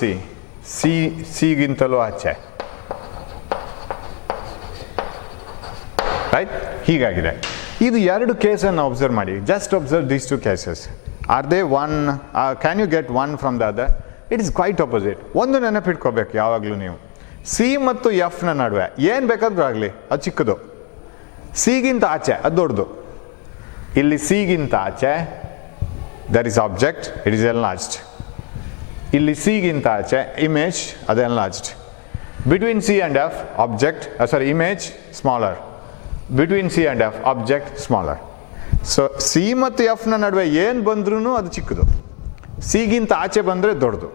ಸಿಗಿಂತಲೂ ಆಚೆ, ರೈಟ್? ಹೀಗಾಗಿದೆ. ಇದು ಎರಡು ಕೇಸನ್ನು ಅಬ್ಸರ್ವ್ ಮಾಡಿ. Just observe these two cases. Are they one? Can you get one from the other? It is quite opposite. ಒಂದು ನೆನಪಿಟ್ಕೋಬೇಕು ಯಾವಾಗಲೂ ನೀವು, ಸಿ ಮತ್ತು ಎಫ್ನ ನಡುವೆ ಏನು ಬೇಕಾದರೂ ಆಗಲಿ ಅದು ಚಿಕ್ಕದು, ಸಿಗಿಂತ ಆಚೆ ಅದು ದೊಡ್ಡದು. ಇಲ್ಲಿ ಸಿಗಿಂತ ಆಚೆ there is object, it is enlarged. ಇಲ್ಲಿ ಸಿಗಿಂತ ಆಚೆ ಇಮೇಜ್, ಅದು enlarged. Between C and F object, image smaller. Between C and F object smaller. So C ಮತ್ತು ಎಫ್ನ ನಡುವೆ ಏನು ಬಂದ್ರೂ ಅದು ಚಿಕ್ಕದು, ಸಿಗಿಂತ ಆಚೆ ಬಂದರೆ ದೊಡ್ಡದು.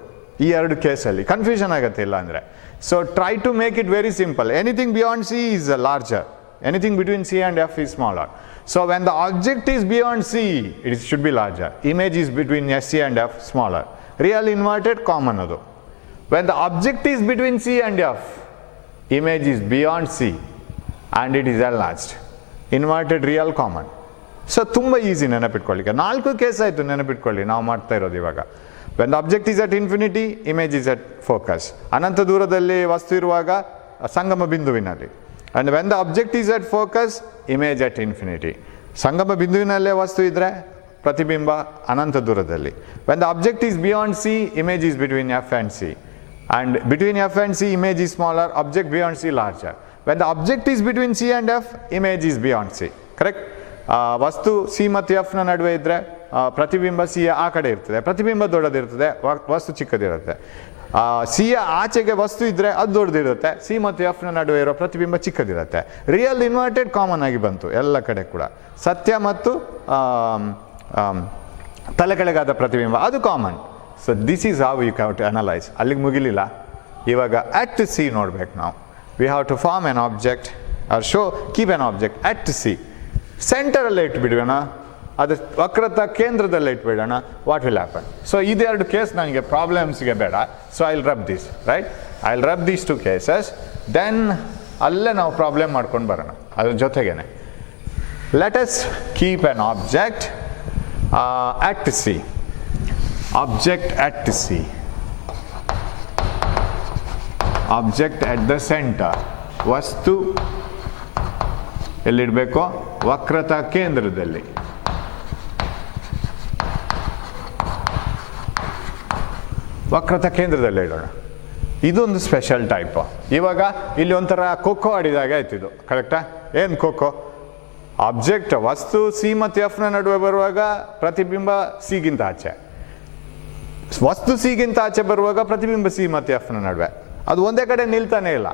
ಈ ಎರಡು ಕೇಸಲ್ಲಿ ಕನ್ಫ್ಯೂಷನ್ ಆಗುತ್ತೆ ಇಲ್ಲ ಅಂದರೆ. So try to make it very simple. Anything beyond C is larger, anything between C and F is smaller. So when the object is beyond C it should be larger. Image is between S C and F smaller. Real inverted common ಅದು. When the object is between C and F image is beyond C and it is enlarged. Inverted, real, common. So ತುಂಬ easy ನೆನಪಿಟ್ಕೊಳ್ಳಿಕ್ಕೆ. 4 case ಆಯಿತು ನೆನಪಿಟ್ಕೊಳ್ಳಿ ನಾವು ಮಾಡ್ತಾ ಇರೋದು ಇವಾಗ. When the object is at infinity, image is at focus. ಅನಂತ ದೂರದಲ್ಲಿ ವಸ್ತು ಇರುವಾಗ ಸಂಗಮ ಬಿಂದುವಿನಲ್ಲಿ. And when the object is at focus, image at infinity. ಸಂಗಮ ಬಿಂದುವಿನಲ್ಲೇ ವಸ್ತು ಇದ್ದರೆ ಪ್ರತಿಬಿಂಬ ಅನಂತ ದೂರದಲ್ಲಿ. When the object is beyond C, image is between F and C. And between F and C, image is smaller, object beyond C larger. When the object is between C and F, image is beyond C. Correct? ವಸ್ತು C ಮತ್ತು ಎಫ್ನ ನಡುವೆ ಇದ್ದರೆ ಪ್ರತಿಬಿಂಬ ಸಿಯ ಆ ಕಡೆ ಇರ್ತದೆ, ಪ್ರತಿಬಿಂಬ ದೊಡ್ಡದಿರ್ತದೆ, ವಸ್ತು ಚಿಕ್ಕದಿರುತ್ತೆ. ಸಿಯ ಆಚೆಗೆ ವಸ್ತು ಇದ್ದರೆ ಅದು ದೊಡ್ಡದಿರುತ್ತೆ, ಸಿ ಮತ್ತು ಎಫ್ನ ನಡುವೆ ಇರೋ ಪ್ರತಿಬಿಂಬ ಚಿಕ್ಕದಿರುತ್ತೆ. ರಿಯಲ್ ಇನ್ವರ್ಟೆಡ್ ಕಾಮನ್ ಆಗಿ ಬಂತು ಎಲ್ಲ ಕಡೆ ಕೂಡ. ಸತ್ಯ ಮತ್ತು ತಲೆ ಕೆಳಗಾದ ಪ್ರತಿಬಿಂಬ ಅದು common. So this is how you can to analyse. ಅಲ್ಲಿಗೆ ಮುಗಿಲಿಲ್ಲ, ಇವಾಗ ಅಟ್ ಸಿ ನೋಡ್ಬೇಕು ನಾವು. We have to form an object or keep an object at C. ಸೆಂಟರಲ್ಲೇ ಇಟ್ಬಿಡೋಣ, ಅದು ವಕ್ರತ ಕೇಂದ್ರದಲ್ಲೇ ಇಟ್ಬಿಡೋಣ. What will happen? ಸೊ ಇದೆರಡು ಕೇಸ್ ನನಗೆ ಪ್ರಾಬ್ಲಮ್ಸ್ಗೆ ಬೇಡ. So I will rub this, right? I will rub these 2 cases. Then ಅಲ್ಲೇ ನಾವು ಪ್ರಾಬ್ಲಮ್ ಮಾಡ್ಕೊಂಡು ಬರೋಣ ಅದ್ರ ಜೊತೆಗೇನೆ. Let us keep an object at C. Object at C. Object at the center. ವಸ್ತು ಎಲ್ಲಿಡಬೇಕು? ವಕ್ರತಾ ಕೇಂದ್ರದಲ್ಲಿ. ವಕ್ರತಾ ಕೇಂದ್ರದಲ್ಲಿ ಇಡೋಣ. ಇದೊಂದು ಸ್ಪೆಷಲ್ ಟೈಪ್. ಇವಾಗ ಇಲ್ಲಿ ಒಂಥರ ಖೋಖೋ ಆಡಿದಾಗ ಆಯ್ತು ಇದು, ಕರೆಕ್ಟಾ? ಏನು ಖೋಖೋ? ಆಬ್ಜೆಕ್ಟ್ ವಸ್ತು ಸಿ ಮತ್ತು ಎಫ್ನ ನಡುವೆ ಬರುವಾಗ ಪ್ರತಿಬಿಂಬ ಸಿಗಿಂತ ಆಚೆ, ವಸ್ತು ಸಿಗಿಂತ ಆಚೆ ಬರುವಾಗ ಪ್ರತಿಬಿಂಬ ಸಿ ಮತ್ತು ಎಫ್ನ ನಡುವೆ. ಅದು ಒಂದೇ ಕಡೆ ನಿಲ್ತಾನೆ ಇಲ್ಲ.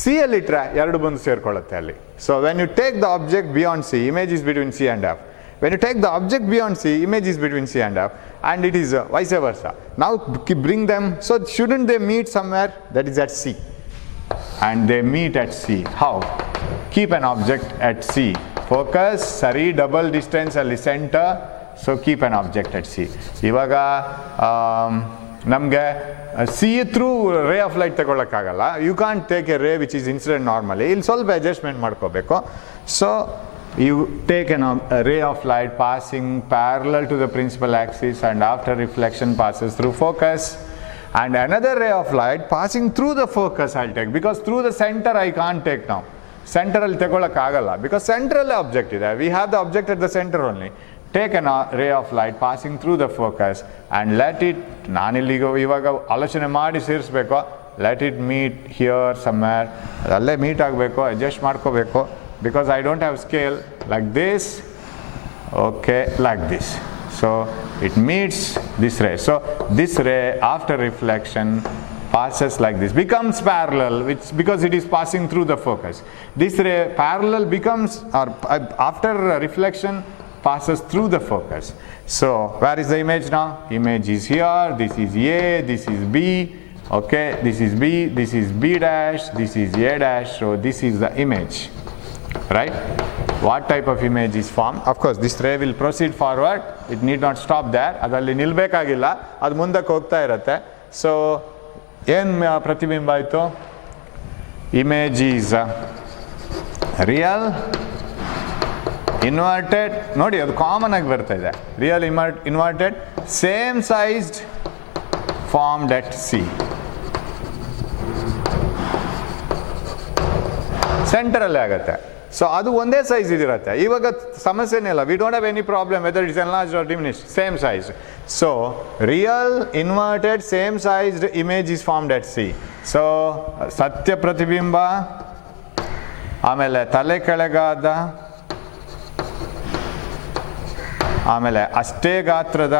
ಸಿ ಯಲ್ಲಿಟ್ಟರೆ ಎರಡು ಬಂದು ಸೇರ್ಕೊಳ್ಳುತ್ತೆ ಅಲ್ಲಿ. So when you take the object beyond C, image is between C and F. When you take the object beyond C, image is between C and F, and it is vice versa. Now bring them, so shouldn't they meet somewhere? That is at C. And they meet at C. How? Keep an object at C. Focus, sari, double distance ಅಲ್ಲಿ center, so keep an object at C. ಇವಾಗ ನಮಗೆ C through ray of light ತಗೊಳ್ಳೋಕ್ಕಾಗಲ್ಲ. You can't take a ray which is incident normally. ಇಲ್ಲಿ ಸ್ವಲ್ಪ adjustment ಮಾಡ್ಕೋಬೇಕು. So you take a ray of light passing parallel to the principal axis and after reflection passes through focus, and another ray of light passing through the focus I'll take, because through the center I can't take now. Central tegollakagalla because central object ide. We have the object at the center only. Take a ray of light passing through the focus and let it, ನಾನಿಲ್ಲಿಗೆ ಇವಾಗ ಆಲೋಚನೆ ಮಾಡಿ ಸೇರಿಸ್ಬೇಕು, let it meet here somewhere, ಅಲ್ಲೇ meet ಆಗಬೇಕು, adjust ಮಾಡ್ಕೋಬೇಕು, because I don't have scale, like this, okay, like this. So it meets this ray. So this ray after reflection passes like this, becomes parallel, which because it is passing through the focus. This ray parallel becomes, or after reflection passes through the focus. So where is the image now? Image is here, this is A, this is B, okay, this is B, this is B dash, this is A dash, so this is the image, right? What type of image is formed? Of course this ray will proceed forward, it need not stop there, ಅದರಲ್ಲಿ ನಿಲ್ಬೇಕಾಗಿಲ್ಲ, ಅದು ಮುಂದಕ್ಕೆ ಹೋಗ್ತಾ ಇರುತ್ತೆ. So ಏನು ಪ್ರತಿಬಿಂಬ ಆಯಿತು? Image is real inverted, ನೋಡಿ ಅದು ಕಾಮನ್ ಆಗಿ ಬರ್ತಾ ಇದೆ, real inverted same sized formed at C. ಸೆಂಟರಲ್ಲೇ ಆಗುತ್ತೆ. ಸೊ ಅದು ಒಂದೇ ಸೈಜ್ ಇದಿರುತ್ತೆ. ಇವಾಗ ಸಮಸ್ಯೆನೇ ಇಲ್ಲ, we don't have any problem whether it's enlarged or diminished, same size. So real inverted same sized image is formed at C. So ಸತ್ಯ ಪ್ರತಿಬಿಂಬ, ಆಮೇಲೆ ತಲೆ ಕೆಳಗಾದ, ಆಮೇಲೆ ಅಷ್ಟೇ ಗಾತ್ರದ,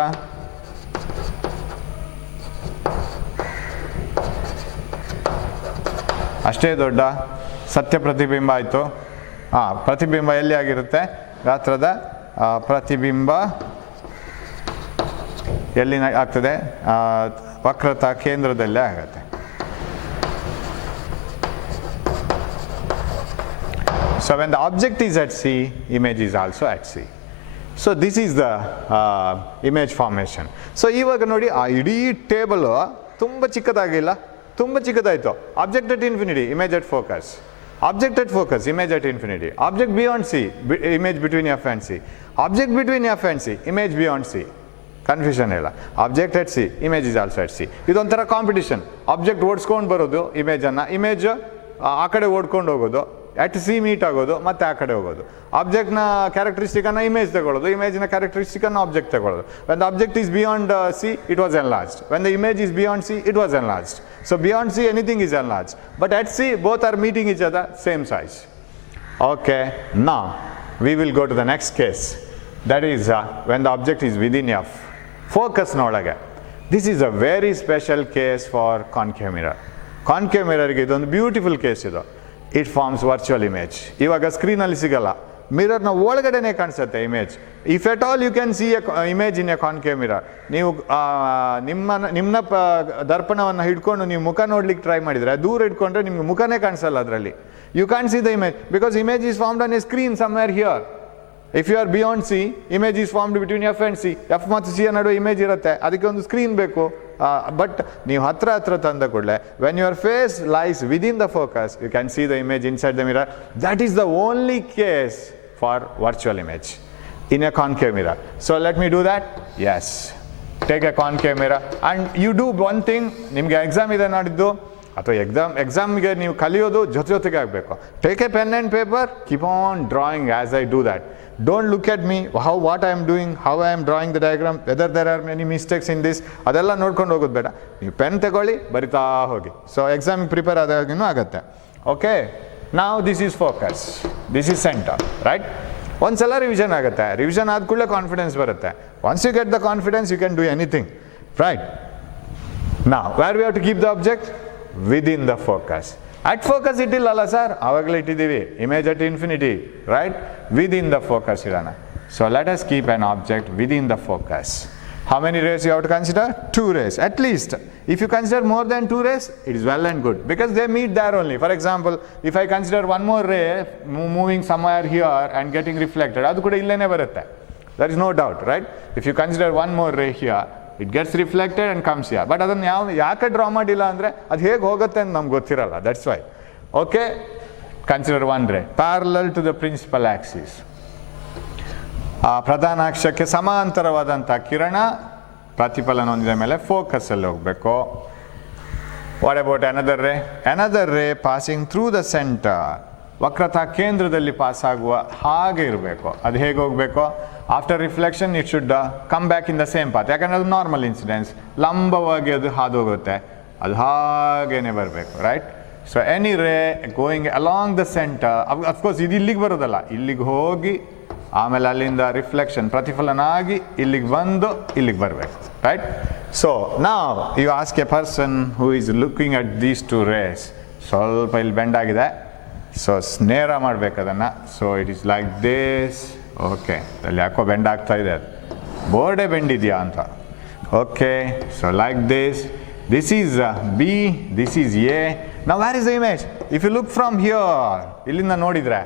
ಅಷ್ಟೇ ದೊಡ್ಡ ಸತ್ಯ ಪ್ರತಿಬಿಂಬ ಆಯಿತು. ಪ್ರತಿಬಿಂಬ ಎಲ್ಲಿ ಆಗಿರುತ್ತೆ? ಗಾತ್ರದ ಪ್ರತಿಬಿಂಬ ಎಲ್ಲಿ ಆಗ್ತದೆ? ವಕ್ರತಾ ಕೇಂದ್ರದಲ್ಲೇ ಆಗುತ್ತೆ. So when the object is at C, image is also at C. So this is the image formation. So ಇವಾಗ ನೋಡಿ ಆ ಇಡೀ ಟೇಬಲ್ ತುಂಬ ಚಿಕ್ಕದಾಗಿಲ್ಲ, ತುಂಬ ಚಿಕ್ಕದಾಯಿತು. Object at infinity, image at focus. Object at focus, image at infinity. Object beyond C, image between F and C. Object between F and C, image beyond C. Confusion ಇಲ್ಲ. Object at C, image is also at C. ಇದೊಂಥರ competition. Object ಓಡಿಸ್ಕೊಂಡು ಬರೋದು ಇಮೇಜನ್ನು, image ಆ ಕಡೆ ಓಡ್ಕೊಂಡು ಹೋಗೋದು, ಎಟ್ C meet ಆಗೋದು, ಮತ್ತೆ ಆ ಕಡೆ ಹೋಗೋದು. ಆಬ್ಜೆಕ್ಟ್ನ ಕ್ಯಾರೆಕ್ಟರಿಸ್ಟಿಕನ್ನು ಇಮೇಜ್ ತಗೊಳ್ಳೋದು, ಇಮೇಜ್ನ ಕ್ಯಾರೆಕ್ಟರಿಸ್ಟಿಕನ್ನು ಆಬ್ಜೆಕ್ಟ್ ತಗೊಳ್ಳೋದು. When the object is beyond C, it was enlarged. When the image is beyond C, it was enlarged. So beyond C anything is enlarged, but at C both are meeting each other, same size. Okay, now we will go to the next case, that is when the object is within F. Focus nodage. This is a very special case for concave mirror. Concave mirror ಗೆ ಇದೊಂದು beautiful case ಇದು. It forms virtual image. ಇವಾಗ ಸ್ಕ್ರೀನಲ್ಲಿ ಸಿಗಲ್ಲ, ಮಿರರ್ನ ಒಳಗಡೆನೆ ಕಾಣಿಸುತ್ತೆ image. If at all you can see a image in a concave mirror. ನೀವು ನಿಮ್ಮ ದರ್ಪಣವನ್ನು ಹಿಡ್ಕೊಂಡು ನೀವು ಮುಖ ನೋಡ್ಲಿಕ್ಕೆ ಟ್ರೈ ಮಾಡಿದರೆ, ದೂರ ಇಟ್ಕೊಂಡ್ರೆ ನಿಮ್ಗೆ ಮುಖನೇ ಕಾಣಿಸಲ್ಲ ಅದರಲ್ಲಿ. You can see the image because image is formed on a screen somewhere here. If you are beyond C, image is formed between F and C. F ಮತ್ತು ಸಿ ನಡುವೆ ಇಮೇಜ್ ಇರುತ್ತೆ, ಅದಕ್ಕೆ ಒಂದು ಸ್ಕ್ರೀನ್ ಬೇಕು. ಬಟ್ ನೀವು ಹತ್ರ ತಂದ ಕೂಡಲೇ when your face lies within the focus, you can see the image inside the mirror. That is the only case for virtual image in a concave mirror. So let me do that. Yes, take a concave mirror and you do one thing. ನಿಮಗೆ exam ಇದೆ ನಾಡಿದ್ದು, ಅಥವಾ ಎಕ್ಸಾಮ್ಗೆ ನೀವು ಕಲಿಯೋದು ಜೊತೆಗೆ ಆಗಬೇಕು. Take a pen and paper, keep on drawing as I do that. Don't look at me, what I am doing, how I am drawing the diagram, whether there are many mistakes in this, ಅದೆಲ್ಲ ನೋಡ್ಕೊಂಡು ಹೋಗೋದು ಬೇಡ. ನೀವು pen ತಗೊಳ್ಳಿ, ಬರಿತಾ ಹೋಗಿ. So ಎಕ್ಸಾಮಿಗೆ prepare ಆದಾಗಿನೂ ಆಗುತ್ತೆ. Okay, ನಾವು this is focus, this is centre, right? ಒಂದ್ಸಲ ರಿವಿಷನ್ ಆಗುತ್ತೆ, ರಿವಿಷನ್ ಆದ ಕೂಡಲೇ ಕಾನ್ಫಿಡೆನ್ಸ್ ಬರುತ್ತೆ. Once you get the confidence, you can do anything, right? ನಾವು where we have to keep the object within the focus. At focus ಇಟ್ಟಿಲ್ಲಲ್ಲ sir, ಆವಾಗಲೇ ಇಟ್ಟಿದ್ದೀವಿ image at infinity, right? Within the focus ಇರೋಣ. So let us keep an object within the focus. How many rays you have to consider? 2 rays at least. If you consider more than 2 rays, it is well and good because they meet there only. For example, if I consider one more ray moving somewhere here and getting reflected, adu kuda illene barutte. There is no doubt, right? If you consider one more ray here, it gets reflected and comes here. But adannu yaake draw madilla andre adu hege hogutte anta namge ಗೊತ್ತಿರಲ್ಲ. That's why. Okay, consider one ray parallel to the principal axis. ಆ ಪ್ರಧಾನ ಅಕ್ಷಕ್ಕೆ ಸಮಾಂತರವಾದಂಥ ಕಿರಣ ಪ್ರತಿಫಲನ ಹೊಂದಿದ ಮೇಲೆ ಫೋಕಸಲ್ಲಿ ಹೋಗಬೇಕು. What about another ರೇ? Another ರೇ ಪಾಸಿಂಗ್ ಥ್ರೂ ದ ಸೆಂಟರ್, ವಕ್ರತಾ ಕೇಂದ್ರದಲ್ಲಿ ಪಾಸ್ ಆಗುವ ಹಾಗೆ ಇರಬೇಕು. ಅದು ಹೇಗೆ ಹೋಗಬೇಕು? After reflection it should come back in the same path. ಯಾಕಂದರೆ ಅದು ನಾರ್ಮಲ್ ಇನ್ಸಿಡೆನ್ಸ್, ಲಂಬವಾಗಿ ಅದು ಹಾದು ಹೋಗುತ್ತೆ, ಅದು ಹಾಗೇನೆ ಬರಬೇಕು, ರೈಟ್? ಸೊ ಎನಿ ರೇ going along the centre, of course ಇದು ಇಲ್ಲಿಗೆ ಬರೋದಲ್ಲ, ಇಲ್ಲಿಗೆ ಹೋಗಿ ಆಮೇಲೆ ಅಲ್ಲಿಂದ ರಿಫ್ಲೆಕ್ಷನ್ ಪ್ರತಿಫಲನ ಆಗಿ ಇಲ್ಲಿಗೆ ಬಂದು ಇಲ್ಲಿಗೆ ಬರಬೇಕು, right? So now you ask a person who is looking at these two rays, ಸ್ವಲ್ಪ ಇಲ್ಲಿ ಬೆಂಡ್ ಆಗಿದೆ, ಸೊ ನೇರ ಮಾಡಬೇಕು ಅದನ್ನು. So it is like this. Okay, ಅಲ್ಲಿ ಯಾಕೋ ಬೆಂಡ್ ಆಗ್ತಾ ಇದೆ, ಅದು ಬೋರ್ಡೇ ಬೆಂಡ್ ಇದೆಯಾ ಅಂತ. Okay, so like this. This is B, this is A. Now where is the image? If you look from here, ಇಲ್ಲಿಂದ ನೋಡಿದ್ರೆ,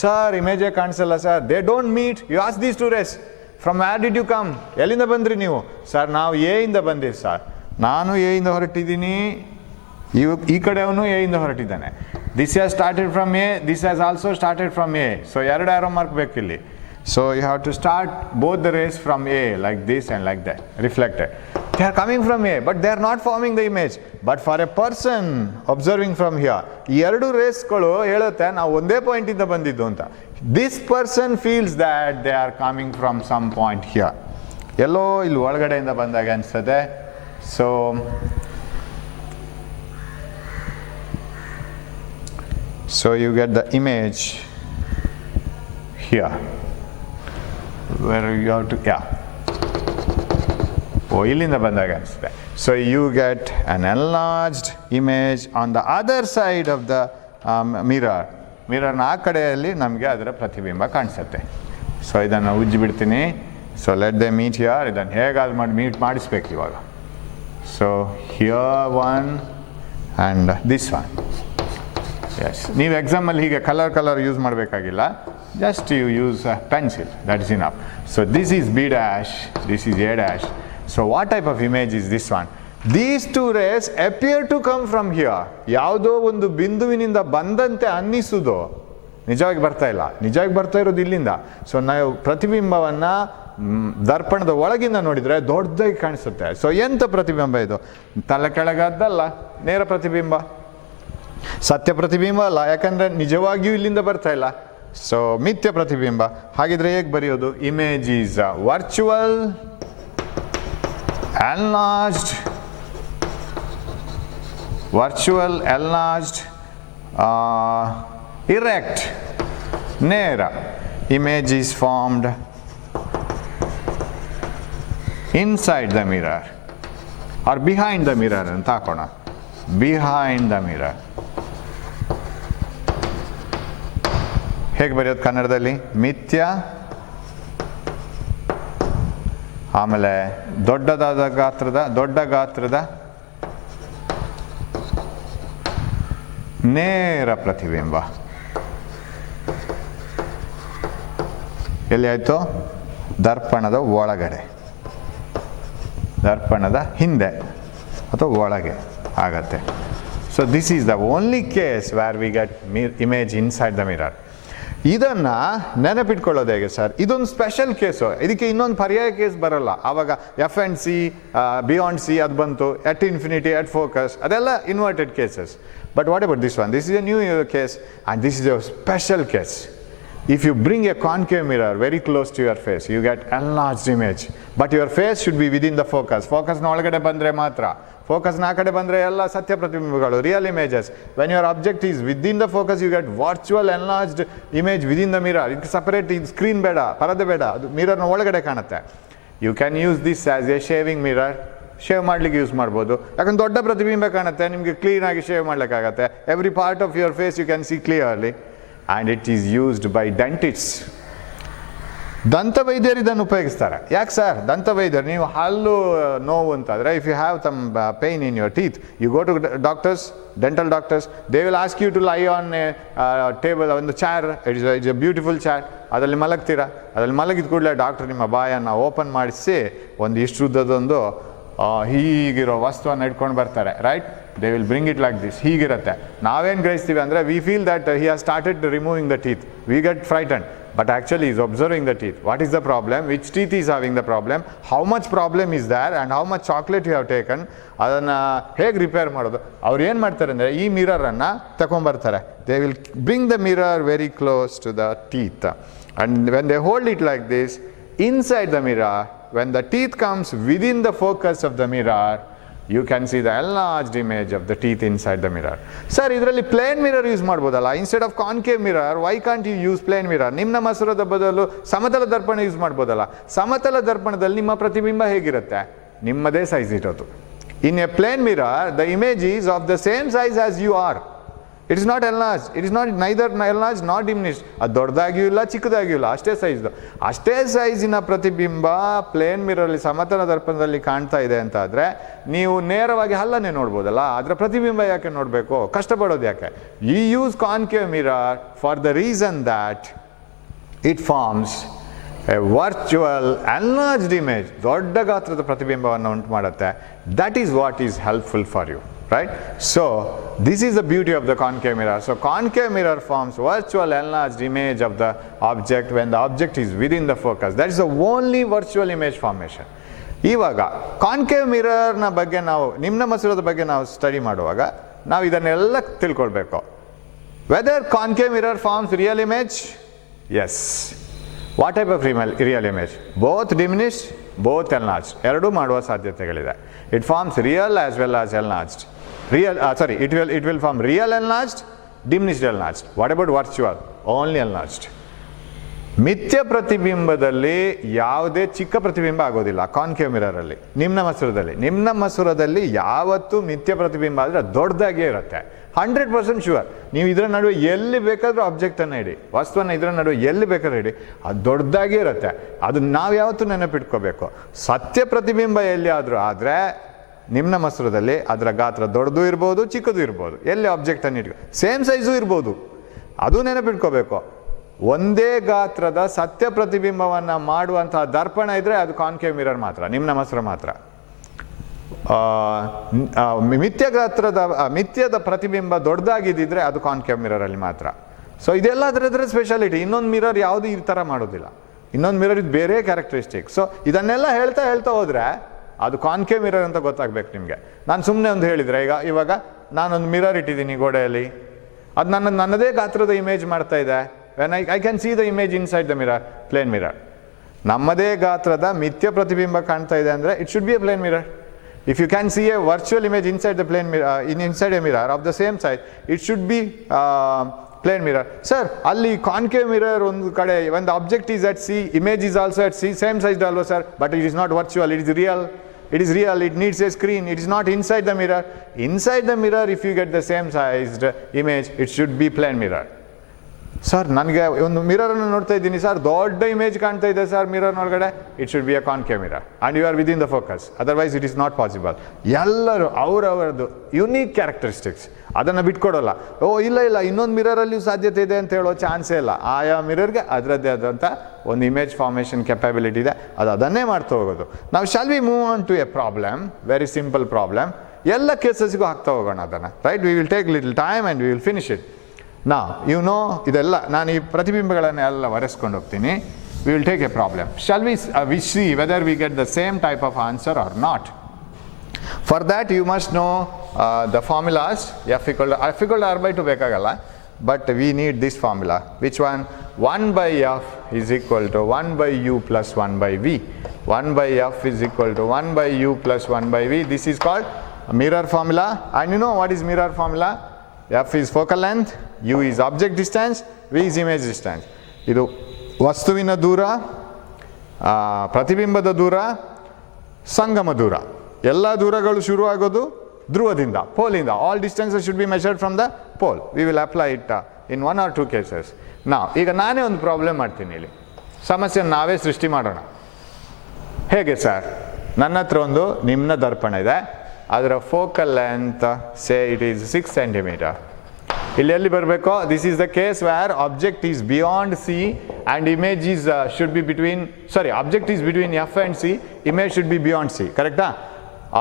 ಸರ್ ಇಮೇಜೇ ಕಾಣಿಸಲ್ಲ sir, they don't meet. You ask these two rays, from where did you come? ಎಲ್ಲಿಂದ ಬಂದ್ರಿ ನೀವು? Sir ನಾವು A ಇಂದ ಬಂದಿವಿ ಸರ್, ನಾನು ಎ ಇಂದ ಹೊರಟಿದ್ದೀನಿ, ಈ ಕಡೆಯವನು ಎ ಇಂದ ಹೊರಟಿದ್ದಾನೆ. This has started from A, this has also started from A. So ಎರಡು ಆರೋ ಮಾರ್ಕ್ ಬೇಕಿಲ್ಲಿ. So you have to start both the rays from A, like this and like that, reflected. They are coming from A, but they are not forming the image. But for a person observing from here, ಈ ಎರಡು ರೇಸ್ಗಳು ಹೇಳುತ್ತೆ ನಾವು ಒಂದೇ point ಇಂದ ಬಂದಿದ್ದು ಅಂತ. This person feels that they are coming from some point here. ಎಲ್ಲೋ ಇಲ್ಲಿ ಒಳಗಡೆಯಿಂದ ಬಂದಾಗ ಅನ್ಸುತ್ತೆ. So you get the image here. Where you have to, ಇಲ್ಲಿಂದ ಬಂದಾಗ ಅನಿಸುತ್ತೆ. So you get an enlarged image on the other side of the mirror. ಮಿರರ್ನ ಆ ಕಡೆಯಲ್ಲಿ ನಮಗೆ ಅದರ ಪ್ರತಿಬಿಂಬ ಕಾಣಿಸುತ್ತೆ. ಸೊ ಇದನ್ನು ಉಜ್ಜಿ ಬಿಡ್ತೀನಿ. So let they meet here. ಇದನ್ನು ಹೇಗಾದ್ರು ಮಾಡಿ ಮೀಟ್ ಮಾಡಿಸ್ಬೇಕು ಇವಾಗ. So here one and this one. Yes, ನೀವು ಎಕ್ಸಾಮಲ್ಲಿ ಹೀಗೆ ಕಲರ್ ಯೂಸ್ ಮಾಡಬೇಕಾಗಿಲ್ಲ. Just you use a pencil, that is enough. So this is B dash, this is A dash. So what type of image is this one? These two rays appear to come from here. ಯಾವುದೋ ಒಂದು ಬಿಂದುವಿನಿಂದ ಬಂದಂತೆ ಅನ್ನಿಸುವುದು, ನಿಜವಾಗಿ ಬರ್ತಾ ಇಲ್ಲ, ನಿಜವಾಗಿ ಬರ್ತಾ ಇರೋದು ಇಲ್ಲಿಂದ. ಸೊ ನಾವು ಪ್ರತಿಬಿಂಬವನ್ನು ದರ್ಪಣದ ಒಳಗಿಂದ ನೋಡಿದರೆ ದೊಡ್ಡದಾಗಿ ಕಾಣಿಸುತ್ತೆ. ಸೊ ಎಂಥ ಪ್ರತಿಬಿಂಬ ಇದು? ತಲೆ ಕೆಳಗದ್ದಲ್ಲ, ನೇರ ಪ್ರತಿಬಿಂಬ, ಸತ್ಯ ಪ್ರತಿಬಿಂಬ ಅಲ್ಲ, ಯಾಕಂದರೆ ನಿಜವಾಗಿಯೂ ಇಲ್ಲಿಂದ ಬರ್ತಾ ಇಲ್ಲ. ಸೊ ಮಿಥ್ಯ ಪ್ರತಿಬಿಂಬ. ಹಾಗಿದ್ರೆ ಹೇಗೆ ಬರೆಯೋದು? Image is virtual, enlarged, erect, ನೇರ. Image is formed inside the mirror or behind the mirror ಅಂತ ಹಾಕೋಣ. Behind the mirror. ಹೇಗೆ ಬರೆಯೋದು ಕನ್ನಡದಲ್ಲಿ? ಮಿಥ್ಯ, ಆಮೇಲೆ ದೊಡ್ಡ ಗಾತ್ರದ ನೇರ ಪ್ರತಿಬಿಂಬ. ಎಲ್ಲಿ ಆಯಿತು? ದರ್ಪಣದ ಒಳಗಡೆ, ದರ್ಪಣದ ಹಿಂದೆ ಅಥವಾ ಒಳಗೆ ಆಗತ್ತೆ. So this is the only case where we get image inside the mirror. ಇದನ್ನು ನೆನಪಿಟ್ಕೊಳ್ಳೋದು ಹೇಗೆ ಸರ್? ಇದೊಂದು ಸ್ಪೆಷಲ್ ಕೇಸು. ಇದಕ್ಕೆ ಇನ್ನೊಂದು ಪರ್ಯಾಯ ಕೇಸ್ ಬರಲ್ಲ. ಆವಾಗ F and C, beyond C ಅದು ಬಂತು, ಎಟ್ ಇನ್ಫಿನಿಟಿ, ಎಟ್ ಫೋಕಸ್, ಅದೆಲ್ಲ inverted cases. But what about this one? This is A new case and this is A special case. If you bring a concave mirror very close to your face, you get enlarged image. But your face should be within the focus. ಫೋಕಸ್ನ ಒಳಗಡೆ ಬಂದರೆ ಮಾತ್ರ. ಫೋಕಸ್ನ ಆ ಕಡೆ ಬಂದರೆ ಎಲ್ಲ ಸತ್ಯ ಪ್ರತಿಬಿಂಬಗಳು, real images. When your object is within the focus, you get virtual enlarged image within the mirror. ಇದಕ್ಕೆ ಸಪರೇಟ್ ಇದು ಸ್ಕ್ರೀನ್ ಬೇಡ, ಪರದೆ ಬೇಡ, ಅದು ಮಿರರ್ನ ಒಳಗಡೆ ಕಾಣುತ್ತೆ. You can use this as a shaving mirror. Shave ಮಾಡಲಿಕ್ಕೆ ಯೂಸ್ ಮಾಡ್ಬೋದು, ಯಾಕಂದ್ರೆ ದೊಡ್ಡ ಪ್ರತಿಬಿಂಬ ಕಾಣುತ್ತೆ, ನಿಮಗೆ ಕ್ಲೀನಾಗಿ ಶೇವ್ ಮಾಡಲಿಕ್ಕಾಗತ್ತೆ. Every part of your face you can C clearly. And it is used by dentists. ದಂತವೈದ್ಯರು ಇದನ್ನು ಉಪಯೋಗಿಸ್ತಾರೆ. ಯಾಕೆ ಸರ್? ದಂತವೈದ್ಯರು, ನೀವು ಹಲ್ಲು ನೋವು ಅಂತಾದರೆ, if you have some pain in your teeth, you go to doctors, dental doctors, they will ask you to lie on a table, ಒಂದು chair, it's a beautiful chair, ಅದರಲ್ಲಿ ಮಲಗ್ತೀರಾ. ಅದರಲ್ಲಿ ಮಲಗಿದ ಕೂಡಲೇ ಡಾಕ್ಟರ್ ನಿಮ್ಮ ಬಾಯನ್ನು ಓಪನ್ ಮಾಡಿಸಿ ಒಂದು ಇಷ್ಟು ಉದ್ದದೊಂದು ಹೀಗಿರೋ ವಸ್ತುವನ್ನು ಇಟ್ಕೊಂಡು ಬರ್ತಾರೆ, right? They will bring it like this. ಹೀಗಿರುತ್ತೆ. ನಾವೇನು ಗ್ರಹಿಸ್ತೀವಿ ಅಂದರೆ, we feel that he has started removing the teeth, we get frighten. but actually he's observing the teeth. What is the problem? Which teeth is having the problem? How much problem is there and how much chocolate you have taken? ಅದನ್ನು ಹೇಗೆ repair ಮಾಡೋದು? ಅವ್ರು ಏನು ಮಾಡ್ತಾರೆ ಅಂದರೆ ಈ ಮಿರರನ್ನು ತಗೊಂಬರ್ತಾರೆ. They will bring the mirror very close to the teeth, and when they hold it like this, inside the mirror, when the teeth comes within the focus of the mirror, you can see the enlarged image of the teeth inside the mirror. Sir, ಇದರಲ್ಲಿ plane mirror use ಮಾಡ್ಬೋದಲ್ಲ? Instead of concave mirror, why can't you use plane mirror? ನಿಮ್ನ ಮಸೂರದ ಬದಲು ಸಮತಲ ದರ್ಪಣ use ಮಾಡ್ಬೋದಲ್ಲ? ಸಮತಲ ದರ್ಪಣದಲ್ಲಿ ನಿಮ್ಮ ಪ್ರತಿಬಿಂಬ ಹೇಗಿರುತ್ತೆ? ನಿಮ್ಮದೇ ಸೈಜ್ ಇರೋದು. In a plane mirror, the image is of the same size as you are. It is not enlarged. It is not neither enlarged nor diminished. ಅದು ದೊಡ್ಡದಾಗಿಯೂ ಇಲ್ಲ ಚಿಕ್ಕದಾಗಿಯೂ ಇಲ್ಲ, ಅಷ್ಟೇ ಸೈಜ್ದು. ಅಷ್ಟೇ ಸೈಜಿನ ಪ್ರತಿಬಿಂಬ ಪ್ಲೇನ್ ಮಿರರಲ್ಲಿ ಸಮತಲ ದರ್ಪಣದಲ್ಲಿ ಕಾಣ್ತಾ ಇದೆ ಅಂತ ಆದರೆ ನೀವು ನೇರವಾಗಿ ಹಲ್ಲನ್ನೇ ನೋಡ್ಬೋದಲ್ಲ, ಅದರ ಪ್ರತಿಬಿಂಬ ಯಾಕೆ ನೋಡಬೇಕು? ಕಷ್ಟಪಡೋದು ಯಾಕೆ? You use concave mirror for the reason that it forms a virtual enlarged image. ದೊಡ್ಡ ಗಾತ್ರದ ಪ್ರತಿಬಿಂಬವನ್ನು ಉಂಟು ಮಾಡುತ್ತೆ. That is what is helpful for you. Right? So this is the beauty of the concave mirror. So concave mirror forms virtual enlarged image of the object when the object is within the focus. That is the only virtual image formation. ಇವಾಗ concave ಮಿರರ್ನ ಬಗ್ಗೆ ನಾವು ನಿಮ್ನ ಮಸೂರದ ಬಗ್ಗೆ ನಾವು study ಮಾಡುವಾಗ ನಾವು ಇದನ್ನೆಲ್ಲ ತಿಳ್ಕೊಳ್ಬೇಕು. Whether concave mirror forms real image? Yes. What type of real image? Both diminished, both enlarged, ಎರಡೂ ಮಾಡುವ ಸಾಧ್ಯತೆಗಳಿದೆ. It forms real as well as enlarged. It will form real enlarged, diminished enlarged. What about virtual? Only enlarged. ಮಿಥ್ಯ ಪ್ರತಿಬಿಂಬದಲ್ಲಿ ಯಾವುದೇ ಚಿಕ್ಕ ಪ್ರತಿಬಿಂಬ ಆಗೋದಿಲ್ಲ concave ಮಿರರಲ್ಲಿ. ನಿಮ್ನ ಮಸೂರದಲ್ಲಿ ಯಾವತ್ತೂ ಮಿಥ್ಯ ಪ್ರತಿಬಿಂಬ ಆದರೆ ದೊಡ್ಡದಾಗಿಯೇ ಇರುತ್ತೆ. 100% ಶೂರ್. ನೀವು ಇದರ ನಡುವೆ ಎಲ್ಲಿ ಬೇಕಾದರೂ ಆಬ್ಜೆಕ್ಟನ್ನು ಇಡಿ, ವಸ್ತುವನ್ನು ಇದರ ನಡುವೆ ಎಲ್ಲಿ ಬೇಕಾದ್ರೂ ಇಡಿ, ಅದು ದೊಡ್ಡದಾಗಿಯೇ ಇರುತ್ತೆ. ಅದು ನಾವು ಯಾವತ್ತೂ ನೆನಪಿಟ್ಕೋಬೇಕು. ಸತ್ಯ ಪ್ರತಿಬಿಂಬ ಎಲ್ಲಿ ಆದರೂ ಆದರೆ ನಿಮ್ನ ಮಸೂರದಲ್ಲಿ ಅದರ ಗಾತ್ರ ದೊಡ್ಡದು ಇರ್ಬೋದು, ಚಿಕ್ಕದು ಇರ್ಬೋದು, ಎಲ್ಲಿ ಆಬ್ಜೆಕ್ಟನ್ನು ಇಟ್ಕೊ ಸೇಮ್ ಸೈಜು ಇರ್ಬೋದು. ಅದು ನೆನಪಿಟ್ಕೋಬೇಕು. ಒಂದೇ ಗಾತ್ರದ ಸತ್ಯ ಪ್ರತಿಬಿಂಬವನ್ನು ಮಾಡುವಂತಹ ದರ್ಪಣ ಇದ್ದರೆ ಅದು ಕಾನ್ಕೇವ್ ಮಿರರ್ ಮಾತ್ರ, ನಿಮ್ನ ಮಸೂರ ಮಾತ್ರ. ಮಿಥ್ಯದ ಪ್ರತಿಬಿಂಬ ದೊಡ್ಡದಾಗಿದ್ದಿದ್ರೆ ಅದು ಕಾನ್ಕೇವ್ ಮಿರರಲ್ಲಿ ಮಾತ್ರ. ಸೊ ಇದೆಲ್ಲ ಅದರದ್ರ ಸ್ಪೆಷಾಲಿಟಿ. ಇನ್ನೊಂದು ಮಿರರ್ ಯಾವುದು ಈ ಥರ ಮಾಡೋದಿಲ್ಲ. ಇನ್ನೊಂದು ಮಿರರ್ ಇದು ಬೇರೆ ಕ್ಯಾರೆಕ್ಟರಿಸ್ಟಿಕ್. ಸೊ ಇದನ್ನೆಲ್ಲ ಹೇಳ್ತಾ ಹೋದರೆ ಅದು ಕಾನ್ಕೇವ್ ಮಿರರ್ ಅಂತ ಗೊತ್ತಾಗಬೇಕು ನಿಮಗೆ. ನಾನು ಸುಮ್ಮನೆ ಒಂದು ಹೇಳಿದರೆ ಇವಾಗ ನಾನೊಂದು ಮಿರರ್ ಇಟ್ಟಿದ್ದೀನಿ ಗೋಡೆಯಲ್ಲಿ, ಅದು ನನ್ನದೇ ಗಾತ್ರದ ಇಮೇಜ್ ಮಾಡ್ತಾ ಇದೆ. When I can see the image inside the mirror, plane mirror. ನಮ್ಮದೇ ಗಾತ್ರದ ಮಿಥ್ಯ ಪ್ರತಿಬಿಂಬ ಕಾಣ್ತಾ ಇದೆ ಅಂದರೆ it should be a plane mirror. If you can see a virtual image inside the plane mirror, inside a mirror of the same size, it should be plane mirror. Sir, ಅಲ್ಲಿ concave mirror ಒಂದು ಕಡೆ, when the object is at C, image is also at C, same size alwa sir, but it is not virtual, it is real. It is real, it needs a screen, it is not inside the mirror. Inside the mirror, if you get the same sized image, it should be plane mirror. Sir ನನಗೆ ಒಂದು ಮಿರರನ್ನು ನೋಡ್ತಾ ಇದ್ದೀನಿ sir, ದೊಡ್ಡ image ಕಾಣ್ತಾ ಇದೆ sir ಮಿರರ್ನೊಳಗಡೆ, it should be a concave mirror and you are within the focus, otherwise it is not possible. ಎಲ್ಲರೂ ಅವರವರದ್ದು ಯುನೀಕ್ ಕ್ಯಾರೆಕ್ಟರಿಸ್ಟಿಕ್ಸ್, ಅದನ್ನು ಬಿಟ್ಕೊಡೋಲ್ಲ. ಇಲ್ಲ ಇನ್ನೊಂದು ಮಿರರಲ್ಲಿ ಸಾಧ್ಯತೆ ಇದೆ ಅಂತ ಹೇಳೋ ಚಾನ್ಸೇ ಇಲ್ಲ. ಆಯಾ ಮಿರರ್ಗೆ ಅದರದ್ದೇ ಆದಂಥ ಒಂದು ಇಮೇಜ್ ಫಾರ್ಮೇಷನ್ ಕೆಪಾಬಿಲಿಟಿ ಇದೆ, ಅದನ್ನೇ ಮಾಡ್ತಾ ಹೋಗೋದು. ನಾವು shall we move on to a problem, very simple problem. ಎಲ್ಲ ಕೇಸಸ್ಗೂ ಹಾಕ್ತಾ ಹೋಗೋಣ ಅದನ್ನು. Right, we will take little time and we will finish it. ಇದೆಲ್ಲ ನಾನು ಈ ಪ್ರತಿಬಿಂಬಗಳನ್ನೆಲ್ಲ ಒರೆಸ್ಕೊಂಡು ಹೋಗ್ತೀನಿ. We will take a problem. Shall we see whether we get the same type of answer or not. For that you must know the formulas. F equal to R by two ಬೇಕಾಗಲ್ಲ, but we need this formula. Which one? 1/f is equal to 1/u plus 1/v. 1/f is equal to 1/u plus 1/v. This is called mirror formula. And you know what is mirror formula? F is focal length, u is object distance, v is image distance. ಇದು ವಸ್ತುವಿನ ದೂರ, ಪ್ರತಿಬಿಂಬದ ದೂರ, ಸಂಗಮ ದೂರ. ಎಲ್ಲ ದೂರಗಳು ಶುರುವಾಗೋದು ಧ್ರುವದಿಂದ, ಪೋಲಿಂದ. All distances should be measured from the pole. We will apply it in 1 or 2 cases. ಈಗ ನಾನೇ ಒಂದು ಪ್ರಾಬ್ಲಮ್ ಮಾಡ್ತೀನಿ. ಇಲ್ಲಿ ಸಮಸ್ಯೆಯನ್ನು ನಾವೇ ಸೃಷ್ಟಿ ಮಾಡೋಣ. ಹೇಗೆ ಸರ್? ನನ್ನ ಹತ್ರ ಒಂದು ನಿಮ್ನ ದರ್ಪಣ ಇದೆ, ಅದರ focal length say it is 6 centimeter. ಇಲ್ಲಿ ಎಲ್ಲಿ ಬರಬೇಕು? This is the case where object is beyond C and image is should be between, object is between F and C, image should be beyond C. ಕರೆಕ್ಟಾ?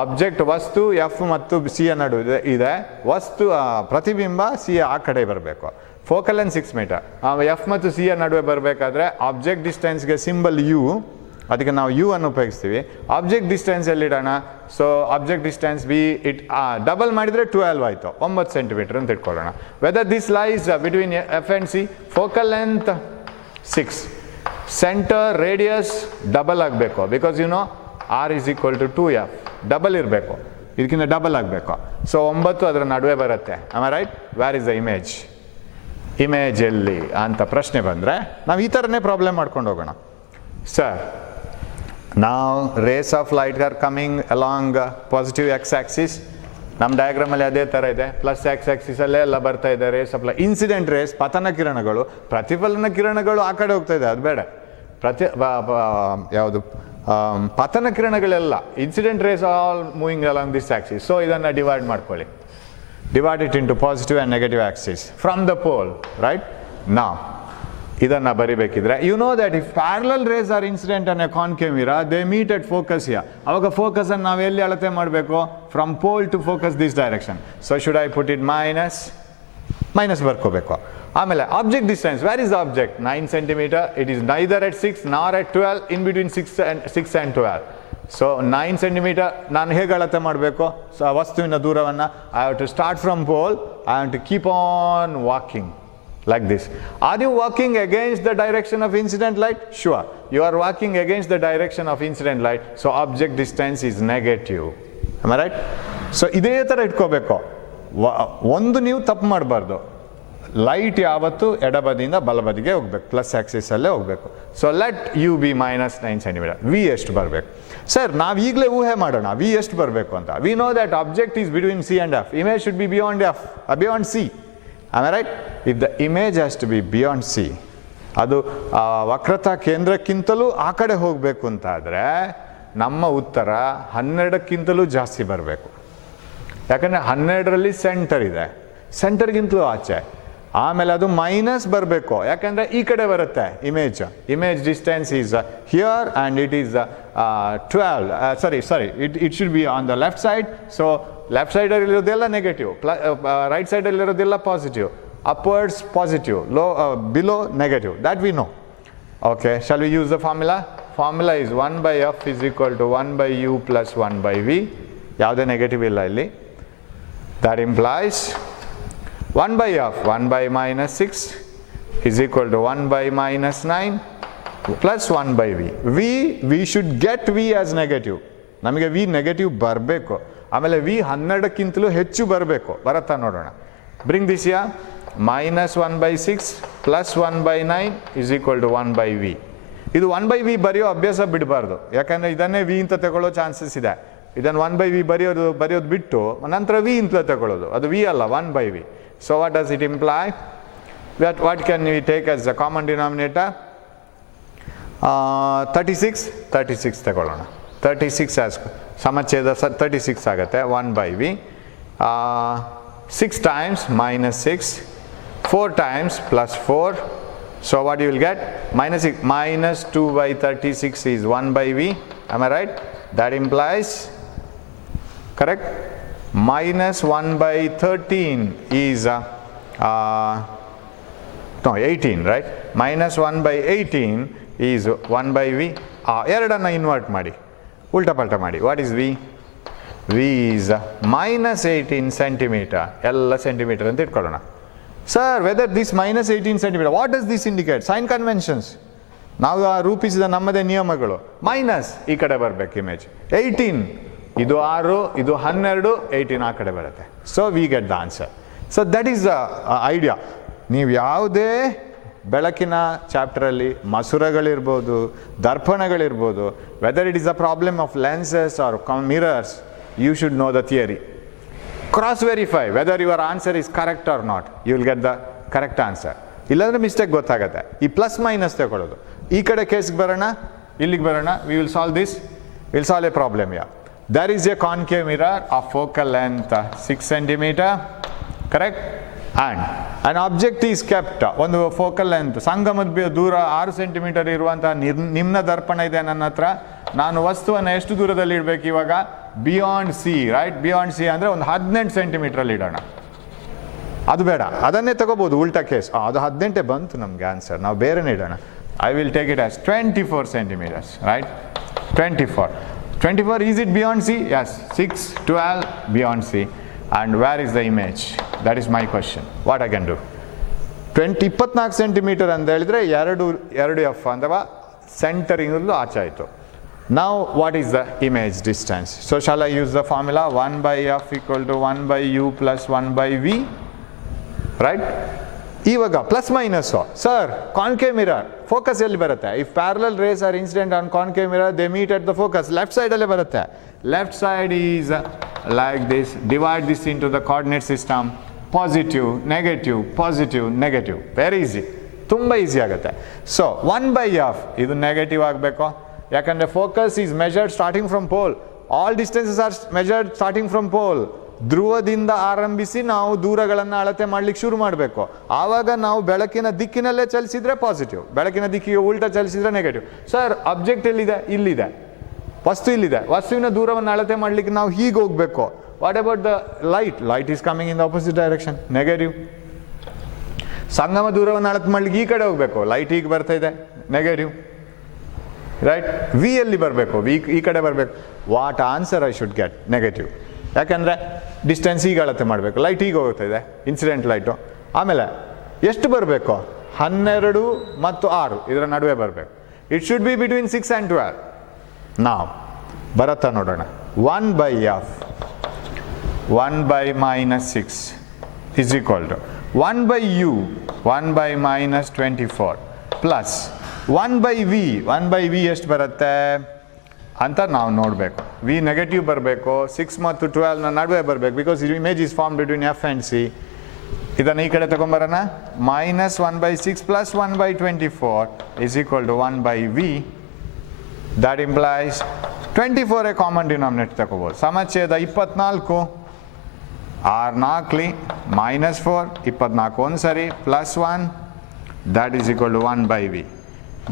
Object ವಸ್ತು F ಮತ್ತು C ಯ ನಡುವೆ ಇದೆ, ವಸ್ತು ಪ್ರತಿಬಿಂಬ ಸಿ ಆ ಕಡೆ ಬರಬೇಕು. Focal length 6 metre. ಎಫ್ ಮತ್ತು ಸಿ ಯ ನಡುವೆ ಬರಬೇಕಾದ್ರೆ ಆಬ್ಜೆಕ್ಟ್ ಡಿಸ್ಟೆನ್ಸ್ಗೆ ಸಿಂಬಲ್ ಯು, ಅದಕ್ಕೆ ನಾವು ಯು ಅನ್ನು ಉಪಯೋಗಿಸ್ತೀವಿ. ಆಬ್ಜೆಕ್ಟ್ ಡಿಸ್ಟೆನ್ಸ್ ಎಲ್ಲಿಡೋಣ? So object distance be it double ಮಾಡಿದರೆ 12 ಆಯಿತು, 9 ಸೆಂಟಿಮೀಟರ್ ಅಂತ ಇಟ್ಕೊಳ್ಳೋಣ. Whether this lies between F and C, focal length 6, centre radius double ಆಗಬೇಕು, because you know R is equal to 2f, double ಇರಬೇಕು, ಇದಕ್ಕಿಂತ ಡಬಲ್ ಆಗಬೇಕು. So 9 ಅದರ ನಡುವೆ ಬರುತ್ತೆ. Am I right? Where is the image? Image ಎಲ್ಲಿ ಅಂತ ಪ್ರಶ್ನೆ ಬಂದರೆ ನಾವು ಈ ಥರನೇ ಪ್ರಾಬ್ಲಮ್ ಮಾಡ್ಕೊಂಡು ಹೋಗೋಣ. ಸರ್, ನಾವು rays of light are coming along positive X axis. ನಮ್ಮ ಡಯಾಗ್ರಾಮಲ್ಲಿ ಅದೇ ಥರ ಇದೆ, ಪ್ಲಸ್ ಎಕ್ಸ್ ಆಕ್ಸಿಸಲ್ಲೇ ಎಲ್ಲ ಬರ್ತಾ ಇದೆ rays of light. Incident rays ಪತನ ಕಿರಣಗಳು, ಪ್ರತಿಫಲನ ಕಿರಣಗಳು ಆ ಕಡೆ ಹೋಗ್ತಾ ಇದೆ, ಅದು ಬೇಡ. ಯಾವುದು ಪತನ ಕಿರಣಗಳೆಲ್ಲ, incident rays all moving along this axis. So ಇದನ್ನು ಡಿವೈಡ್ ಮಾಡ್ಕೊಳ್ಳಿ, divide it into positive and negative axis from the pole, right? ನಾವು ಇದನ್ನು ಬರಿಬೇಕಿದ್ರೆ you know that if parallel rays are incident on a concave mirror, they meet at focus here. ಅವಾಗ ಫೋಕಸನ್ನು ನಾವು ಎಲ್ಲಿ ಅಳತೆ ಮಾಡಬೇಕು? From pole to focus this direction. So should I put it minus ಬರ್ಕೋಬೇಕು. ಆಮೇಲೆ object distance, wear is the object? 9 centimetre. It is neither at 6 nor at 12, in between 6 and 12. So 9 centimetre ನಾನು ಹೇಗೆ ಅಳತೆ ಮಾಡಬೇಕು? ಸೊ ವಸ್ತುವಿನ ದೂರವನ್ನು I have to start from pole, I have to keep on walking like this. Are you walking against the direction of incident light? Sure, you are walking against the direction of incident light, so object distance is negative. Am I right? So ಇದೇ ಥರ ಇಟ್ಕೋಬೇಕು. ಒಂದು ನೀವು ತಪ್ಪು ಮಾಡಬಾರ್ದು. Light ಯಾವತ್ತು ಎಡಬದಿಯಿಂದ ಬಲಬದಿಗೆ ಹೋಗ್ಬೇಕು, plus ಆಕ್ಸಿಸಲ್ಲೇ ಹೋಗಬೇಕು. So let u be -9 centimetre. V ಎಷ್ಟು ಬರಬೇಕು? ಸರ್, ನಾವು ಈಗಲೇ ಊಹೆ ಮಾಡೋಣ ವಿ ಎಷ್ಟು ಬರಬೇಕು ಅಂತ. We know that object is between C and F. Image should be beyond C. Am I right? If the image has to be beyond C, ಅದು ವಕ್ರತಾ ಕೇಂದ್ರಕ್ಕಿಂತಲೂ ಆ ಕಡೆ ಹೋಗಬೇಕು ಅಂತ ಆದರೆ ನಮ್ಮ ಉತ್ತರ 12ಕ್ಕಿಂತಲೂ ಜಾಸ್ತಿ ಬರಬೇಕು. ಯಾಕಂದರೆ 12ರಲ್ಲಿ ಸೆಂಟರ್ ಇದೆ, ಸೆಂಟರ್ಗಿಂತಲೂ ಆಚೆ. ಆಮೇಲೆ ಅದು ಮೈನಸ್ ಬರಬೇಕು, ಯಾಕಂದರೆ ಈ ಕಡೆ ಬರುತ್ತೆ image distance is here and it is 12 sorry it should be on the left side. So left ಸೈಡಲ್ಲಿರೋದೆಲ್ಲ ನೆಗೆಟಿವ್, ರೈಟ್ ಸೈಡಲ್ಲಿರೋದೆಲ್ಲ ಪಾಸಿಟಿವ್. upwards positive, below negative, that we know. Okay, shall we use the formula? Formula is 1 by f is equal to 1 by u plus 1 by v. ಯಾವುದೇ negative ಇಲ್ಲ ಇಲ್ಲಿ. That implies 1 by f, 1 by -6 is equal to 1 by -9 plus 1 by v. We should get v as negative. ನಮಗೆ v negative ಬರಬೇಕು. ಆಮೇಲೆ v 12ಕ್ಕಿಂತಲೂ ಹೆಚ್ಚು ಬರಬೇಕು. ಬರುತ್ತಾ ನೋಡೋಣ. Bring this here. -1 by 6 plus 1 by 9 is equal to 1 by v. ಇದು 1 by v ಬರೆಯೋ ಅಭ್ಯಾಸ ಬಿಡಬಾರ್ದು, ಯಾಕಂದರೆ ಇದನ್ನೇ ವಿ ಅಂತ ತಗೊಳ್ಳೋ ಚಾನ್ಸಸ್ ಇದೆ. ಇದನ್ನು 1 by v ಬರೆಯೋದು ಬಿಟ್ಟು ನಂತರ ವಿ ಅಂತ ತಗೊಳ್ಳೋದು, ಅದು ವಿ ಅಲ್ಲ, 1 by v. So what does it imply? What can we take as the common denominator? 36 ತಗೊಳ್ಳೋಣ. 36 ಆಸ್ ಸಮಚ್ಛೇದ 36 ಆಗುತ್ತೆ. 1 by v, 6 times -6, 4 times plus 4. So what you will get? -6 minus 2 by 36 is 1 by v. Am I right? That implies, correct? -1 by 13 is 18, right? -1 by 18 is 1 by v. ಎರಡನ್ನು invert ಮಾಡಿ, ಉಲ್ಟಾ ಪಲ್ಟಾ ಮಾಡಿ. What is v? v is -18 centimetre. ಎಲ್ಲ centimetre ಅಂತ ಇಟ್ಕೊಳ್ಳೋಣ. Sir, whether this -18 centimetre, what does this indicate? Sign conventions. ನಾವು ರೂಪಿಸಿದ ನಮ್ಮದೇ ನಿಯಮಗಳು. ಮೈನಸ್ ಈ ಕಡೆ ಬರಬೇಕು ಇಮೇಜ್. 18 ಇದು 6, ಇದು 12, 18 ಆ ಕಡೆ ಬರುತ್ತೆ. So we get the answer. So that is the idea. ನೀವು ಯಾವುದೇ ಬೆಳಕಿನ ಚಾಪ್ಟರಲ್ಲಿ ಮಸೂರಗಳಿರ್ಬೋದು, ದರ್ಪಣಗಳಿರ್ಬೋದು, whether it is a problem of lenses or mirrors, you should know the theory. Cross verify whether your answer is correct or not. You will get the correct answer. ಇಲ್ಲಾಂದರೆ mistake ಗೊತ್ತಾಗುತ್ತೆ. ಈ plus minus ತಗೊಳ್ಳೋದು. ಈ ಕಡೆ ಕೇಸ್ಗೆ ಬರೋಣ, ಇಲ್ಲಿಗೆ ಬರೋಣ. we will solve this. we will solve a problem here. There is a concave mirror of focal length 6 centimeter, correct? And an object is kept, ಒಂದು ಫೋಕಲ್ ಲೆಂತ್ ಸಂಗಮದ ದೂರ 6 ಸೆಂಟಿಮೀಟರ್ ಇರುವಂತಹ ನಿಮ್ನ ದರ್ಪಣ ಇದೆ ನನ್ನ ಹತ್ರ. ನಾನು ವಸ್ತುವನ್ನು ಎಷ್ಟು ದೂರದಲ್ಲಿ ಇಡಬೇಕು ಇವಾಗ? Beyond C, right? Beyond C ಅಂದರೆ ಒಂದು 18 ಸೆಂಟಿಮೀಟ್ರಲ್ಲಿ ಇಡೋಣ. ಅದು ಬೇಡ, ಅದನ್ನೇ ತಗೋಬೋದು ಉಲ್ಟಾ ಕೇಸ್. ಅದು 18 ಬಂತು ನಮಗೆ ಆನ್ಸರ್, ನಾವು ಬೇರೆನೇ ಇಡೋಣ. I will take it as 24 centimeters, right? 24. 24, is it beyond C? Yes. 6, 12, beyond C. And where is the image? That is my question. What I can do? 24 centimeter ಅಂತ ಹೇಳಿದ್ರೆ 2 F ಅಥವಾ centring ಆಚೆ ಆಯಿತು. Now what is the image distance? So shall I use the formula 1 by F equal to 1 by U plus 1 by V? Right? ಇವಾಗ plus minus sir concave mirror focus ಎಲ್ಲಿ ಬರುತ್ತೆ? If parallel rays are incident on concave mirror they meet at the focus left ಸೈಡಲ್ಲೇ ಬರುತ್ತೆ. Left side is like this, divide this into the coordinate system, positive negative positive negative, very easy, ತುಂಬ easy ಆಗುತ್ತೆ. So 1 by F ಇದು negative ಆಗಬೇಕು, ಯಾಕಂದರೆ focus is measured starting from pole. All distances are measured starting from pole. ಧ್ರುವದಿಂದ ಆರಂಭಿಸಿ ನಾವು ದೂರಗಳನ್ನು ಅಳತೆ ಮಾಡ್ಲಿಕ್ಕೆ ಶುರು ಮಾಡಬೇಕು. ಆವಾಗ ನಾವು ಬೆಳಕಿನ ದಿಕ್ಕಿನಲ್ಲೇ ಚಲಿಸಿದ್ರೆ ಪಾಸಿಟಿವ್, ಬೆಳಕಿನ ದಿಕ್ಕಿಗೆ ಉಲ್ಟಾ ಚಲಿಸಿದ್ರೆ ನೆಗೆಟಿವ್. ಸರ್ ಅಬ್ಜೆಕ್ಟ್ ಎಲ್ಲಿದೆ? ಇಲ್ಲಿದೆ, ವಸ್ತು ಇಲ್ಲಿದೆ, ವಸ್ತುವಿನ ದೂರವನ್ನು ಅಳತೆ ಮಾಡ್ಲಿಕ್ಕೆ ನಾವು ಹೀಗೆ ಹೋಗಬೇಕು. What about the light? Light is coming in the opposite direction, negative. ಸಂಗಮ ದೂರವನ್ನು ಅಳತೆ ಮಾಡ್ಲಿಕ್ಕೆ ಈ ಕಡೆ ಹೋಗಬೇಕು, ಲೈಟ್ ಹೀಗೆ ಬರ್ತಾ ಇದೆ, ನೆಗೆಟಿವ್. ರೈಟ್? ವಿ ಎಲ್ಲಿ ಬರಬೇಕು? ವಿ ಈ ಕಡೆ ಬರಬೇಕು. What answer I should get? Negative. ಯಾಕಂದರೆ ಡಿಸ್ಟೆನ್ಸ್ ಈಗ ಅಳತೆ ಮಾಡಬೇಕು, ಲೈಟ್ ಈಗ ಹೋಗ್ತಾ ಇದೆ, ಇನ್ಸಿಡೆಂಟ್ ಲೈಟು. ಆಮೇಲೆ ಎಷ್ಟು ಬರಬೇಕು? 12 ಮತ್ತು 6 ಇದರ ನಡುವೆ ಬರಬೇಕು. It should be between 6 and 12. ನಾವು ಬರತ್ತಾ ನೋಡೋಣ. 1 by F 1 by minus 6 is equal to 1 by U 1 by minus 24 plus 1 by V. 1 by V ಎಷ್ಟು ಬರುತ್ತೆ ಅಂತ ನಾವು ನೋಡಬೇಕು. ವಿ ನೆಗೆಟಿವ್ ಬರಬೇಕು, 6 ಮತ್ತು 12ನ ನಡುವೆ ಬರಬೇಕು, because image is form between F and C. ಇದನ್ನು ಈ ಕಡೆ ತಗೊಂಬರೋಣ. Minus 1 by 6 plus 1 by 24 is equal to 1 by V. That implies 24 a common denominator ತಗೋಬೋದು. ಸಮಚ್ಛೇದ 24 6 4 minus 4 24 ಒಂದು ಸರಿ plus 1, that is equal to 1 by V.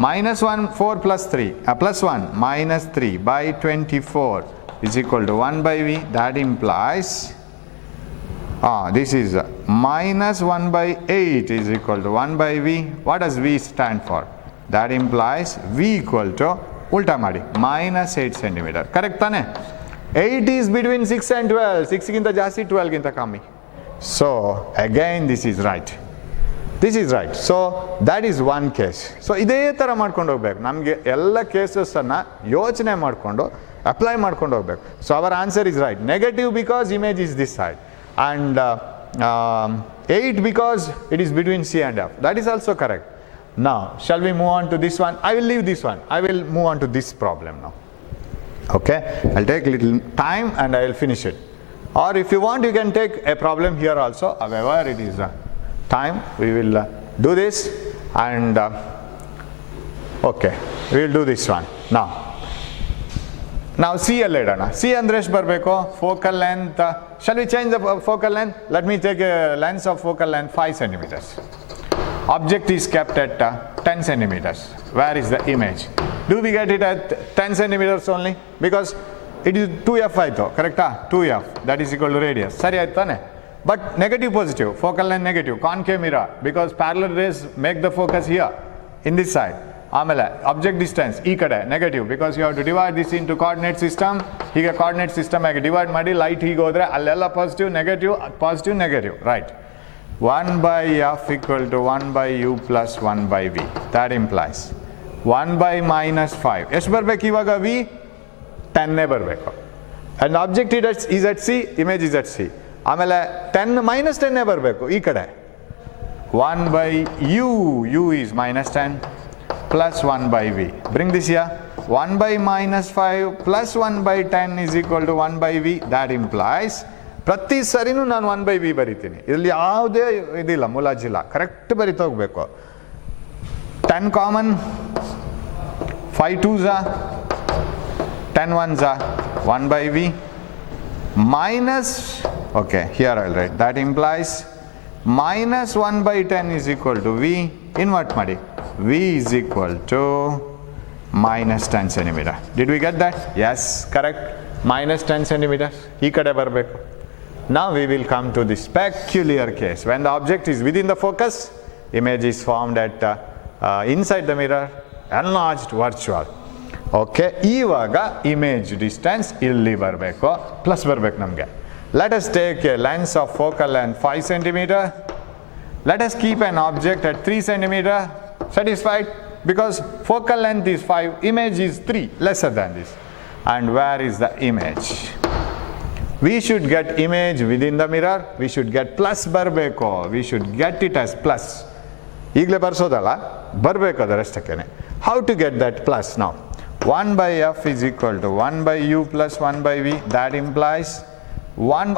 Minus 1 4 plus 3 plus 1 minus 3 by 24 is equal to 1 by V. That implies this is minus 1 by 8 is equal to 1 by V. What does V stand for? That implies V equal to ulta madi minus 8 centimeter. Correct ತಾನೆ? 8 is between 6 and 12. 6 ಗಿಂತ ಜಾಸ್ತಿ, 12 ಗಿಂತ ಕಮ್ಮಿ. So again this is right. This is right. So that is one case. So ಇದೇ ಥರ ಮಾಡ್ಕೊಂಡು ಹೋಗ್ಬೇಕು. ನಮಗೆ ಎಲ್ಲ ಕೇಸಸನ್ನು ಯೋಚನೆ ಮಾಡಿಕೊಂಡು ಅಪ್ಲೈ ಮಾಡ್ಕೊಂಡು ಹೋಗ್ಬೇಕು. So our answer is right. Negative because image is this side, and 8 because it is between C and F. That is also correct. Now shall we move on to this one? I will leave this one. I will move on to this problem now. Okay, I'll take little time and I will finish it. Or if you want, you can take a problem here also. However, it is time, we will do this, and okay, we will do this one now. C ಅಲ್ಲಿ ಇಡೋಣ. C ಅಂದ್ರೆ ಎಷ್ಟು ಬರಬೇಕು? Focal length. Shall we change the focal length? Let me take a length of focal length 5 centimeters. Object is kept at 10 centimeters. Where is the image? Do we get it at 10 centimeters only? Because it is 2F ಆಯಿತು, ಕರೆಕ್ಟಾ? 2F, that is equal to radius. ಸರಿ ಆಯ್ತು ತಾನೆ? But negative positive, focal length negative, concave mirror, because parallel rays make the focus here, in this side. ಆಮೇಲೆ object distance ಈ ಕಡೆ negative, because you have to divide this into coordinate system. ಹೀಗೆ coordinate system ಆಗಿ divide ಮಾಡಿ light ಹೀಗೆ ಹೋದರೆ ಅಲ್ಲೆಲ್ಲ positive negative, right? 1 by F equal to 1 by U plus 1 by V. That implies 1 by minus 5. ಎಷ್ಟು ಬರಬೇಕು ಇವಾಗ? V 10 ಬರಬೇಕು. And object is at C, image is at C. ಆಮೇಲೆ 10 minus 10 ಬರಬೇಕು ಈ ಕಡೆ. 1 by U is minus 10 plus 1 by V. Bring this here. 1 by minus 5 plus 1 by 10 is equal to 1 by V. That implies ಪ್ರತಿ ಸರಿನೂ ನಾನು 1 by V ಬರಿತೀನಿ. ಇಲ್ಲಿ ಯಾವುದೇ ಇದಿಲ್ಲ, ಮುಲಾಜಿಲ್ಲ, ಕರೆಕ್ಟ್ ಬರಿತಾ ಹೋಗ್ಬೇಕು. 10 common, 5 2s 10 1s 1 by V minus, okay, here I'll write, that implies minus 1 by 10 is equal to V. Invert ಮಾಡಿ, V is equal to minus 10 centimeter. Did we get that? Yes, correct. Minus 10 centimeters ಈ ಕಡೆ ಬರಬೇಕು. Now we will come to this peculiar case. When the object is within the focus, image is formed at inside the mirror, enlarged virtual. Okay, ಇವಾಗ image distance ಇಲ್ಲಿ ಬರಬೇಕು, plus ಬರಬೇಕು ನಮಗೆ. Let us take a lens of focal length 5 centimeter. Let us keep an object at 3 centimeter. Satisfied? Because focal length is 5, image is 3, lesser than this. And where is the image? We should get image within the mirror. We should get plus ಬರಬೇಕು. We should get it as plus. ಈಗಲೇ ಬರ್ಸೋದಲ್ಲ, ಬರಬೇಕು ಅದರಷ್ಟಕ್ಕೇನೆ. How to get that plus now? 1 by f is equal to 1 by u plus 1 by v. That implies 1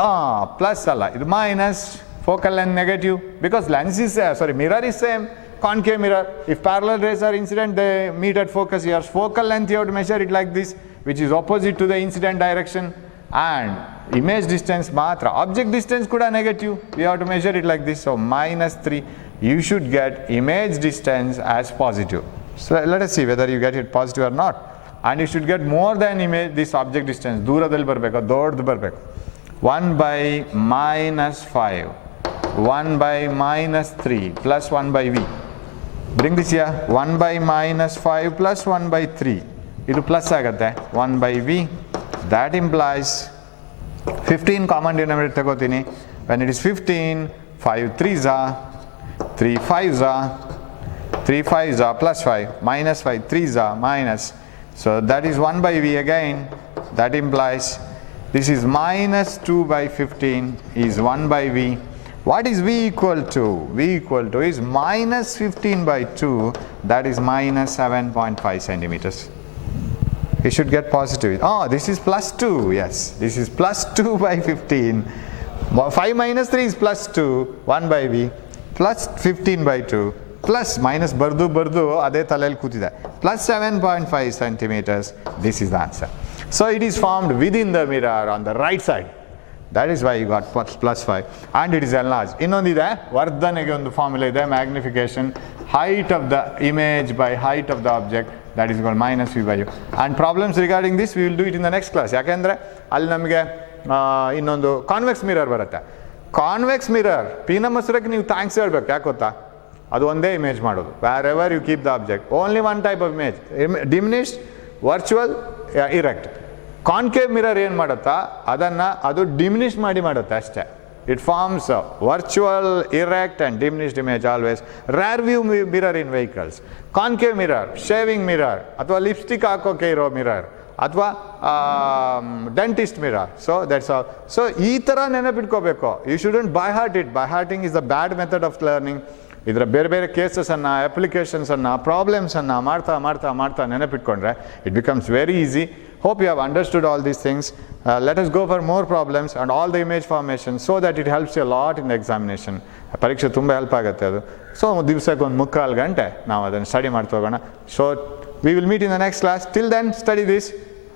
plus ಅಲ್ಲ, ಇದು minus focal length negative, because lens is mirror is same, concave mirror. If parallel rays are incident, they meet at focus here. Focal length you have to measure it like this, which is opposite to the incident direction, and image distance matra. Object distance kuda negative, we have to measure it like this, so minus 3. You should get image distance as positive. So let us see whether you get it positive or not. And you should get more than image this object distance. ದೂರದಲ್ಲಿ ಬರಬೇಕು, ದೊಡ್ಡದು ಬರಬೇಕು. 1 by minus 5, 1 by minus 3 plus 1 by v. Bring this here, 1 by minus 5 plus 1 by 3. ಇದು plus ಆಗುತ್ತೆ, 1 by v. That implies 15 common denominator ತಗೋತೀನಿ. When it is 15, 5 3s are, 3 5s are, 3 5s are plus 5, minus 5 3s are minus. So that is 1 by v again. That implies this is minus 2 by 15 is 1 by v. What is v equal to? V equal to is minus 15 by 2, that is minus 7.5 centimeters. You should get positive. This is plus 2, yes. This is plus 2 by 15. 5 minus 3 is plus 2, 1 by v, plus 15 by 2, plus minus ಬರ್ದು ಅದೇ ತಲೆಯಲ್ಲಿ ಕೂತಿದೆ, plus 7.5 centimeters. This is the answer. So it is formed within the mirror on the right side. That is why you got plus 5, and it is enlarged. ಇನ್ನೊಂದಿದೆ, ವರ್ಧನೆಗೆ ಒಂದು formula ಇದೆ, magnification, height of the image by height of the object, that is called minus v by u. And problems regarding this we will do it in the next class. ಯಾಕೆಂದರೆ ಅಲ್ಲಿ ನಮಗೆ ಇನ್ನೊಂದು convex mirror ಬರುತ್ತೆ. Convex mirror ಪೀನ ಮಸರಕ್ಕೆ ನೀವು thanks ಹೇಳ್ಬೇಕು, ಯಾಕೆ ಗೊತ್ತಾ? ಅದು ಒಂದೇ ಇಮೇಜ್ ಮಾಡೋದು, wherever you keep the object, only one type of image, diminished, virtual, erect. Concave mirror ಏನು ಮಾಡುತ್ತಾ, ಅದು ಡಿಮಿನಿಷ್ ಮಾಡುತ್ತೆ ಅಷ್ಟೇ. It forms a virtual, erect and diminished image always. Rear view mirror in vehicles, concave mirror, shaving mirror, ಅಥವಾ lipstick ಹಾಕೋಕೆ ಇರೋ mirror, ಅಥವಾ dentist mirror. So that's all. So ಈ ಥರ ನೆನಪಿಟ್ಕೋಬೇಕು. You shouldn't by heart it. By hearting is the bad method of learning. ಇದರ ಬೇರೆ ಬೇರೆ ಕೇಸಸನ್ನು, ಅಪ್ಲಿಕೇಶನ್ಸನ್ನು, ಪ್ರಾಬ್ಲಮ್ಸನ್ನು ಮಾಡ್ತಾ ನೆನಪಿಟ್ಕೊಂಡ್ರೆ it becomes very easy. Hope you have understood all these things. Let us go for more problems and all the image formation so that it helps you a lot in the examination. ಪರೀಕ್ಷೆ ತುಂಬ help ಆಗುತ್ತೆ ಅದು. So ದಿವಸಕ್ಕೆ ಒಂದು 3/4 ಗಂಟೆ ನಾವು ಅದನ್ನು study ಮಾಡ್ತಾ ಹೋಗೋಣ. So we will meet in the next class. Till then, study this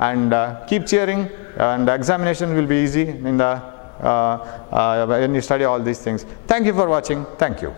and keep cheering, and the examination will be easy in the when you study all these things. Thank you for watching. Thank you.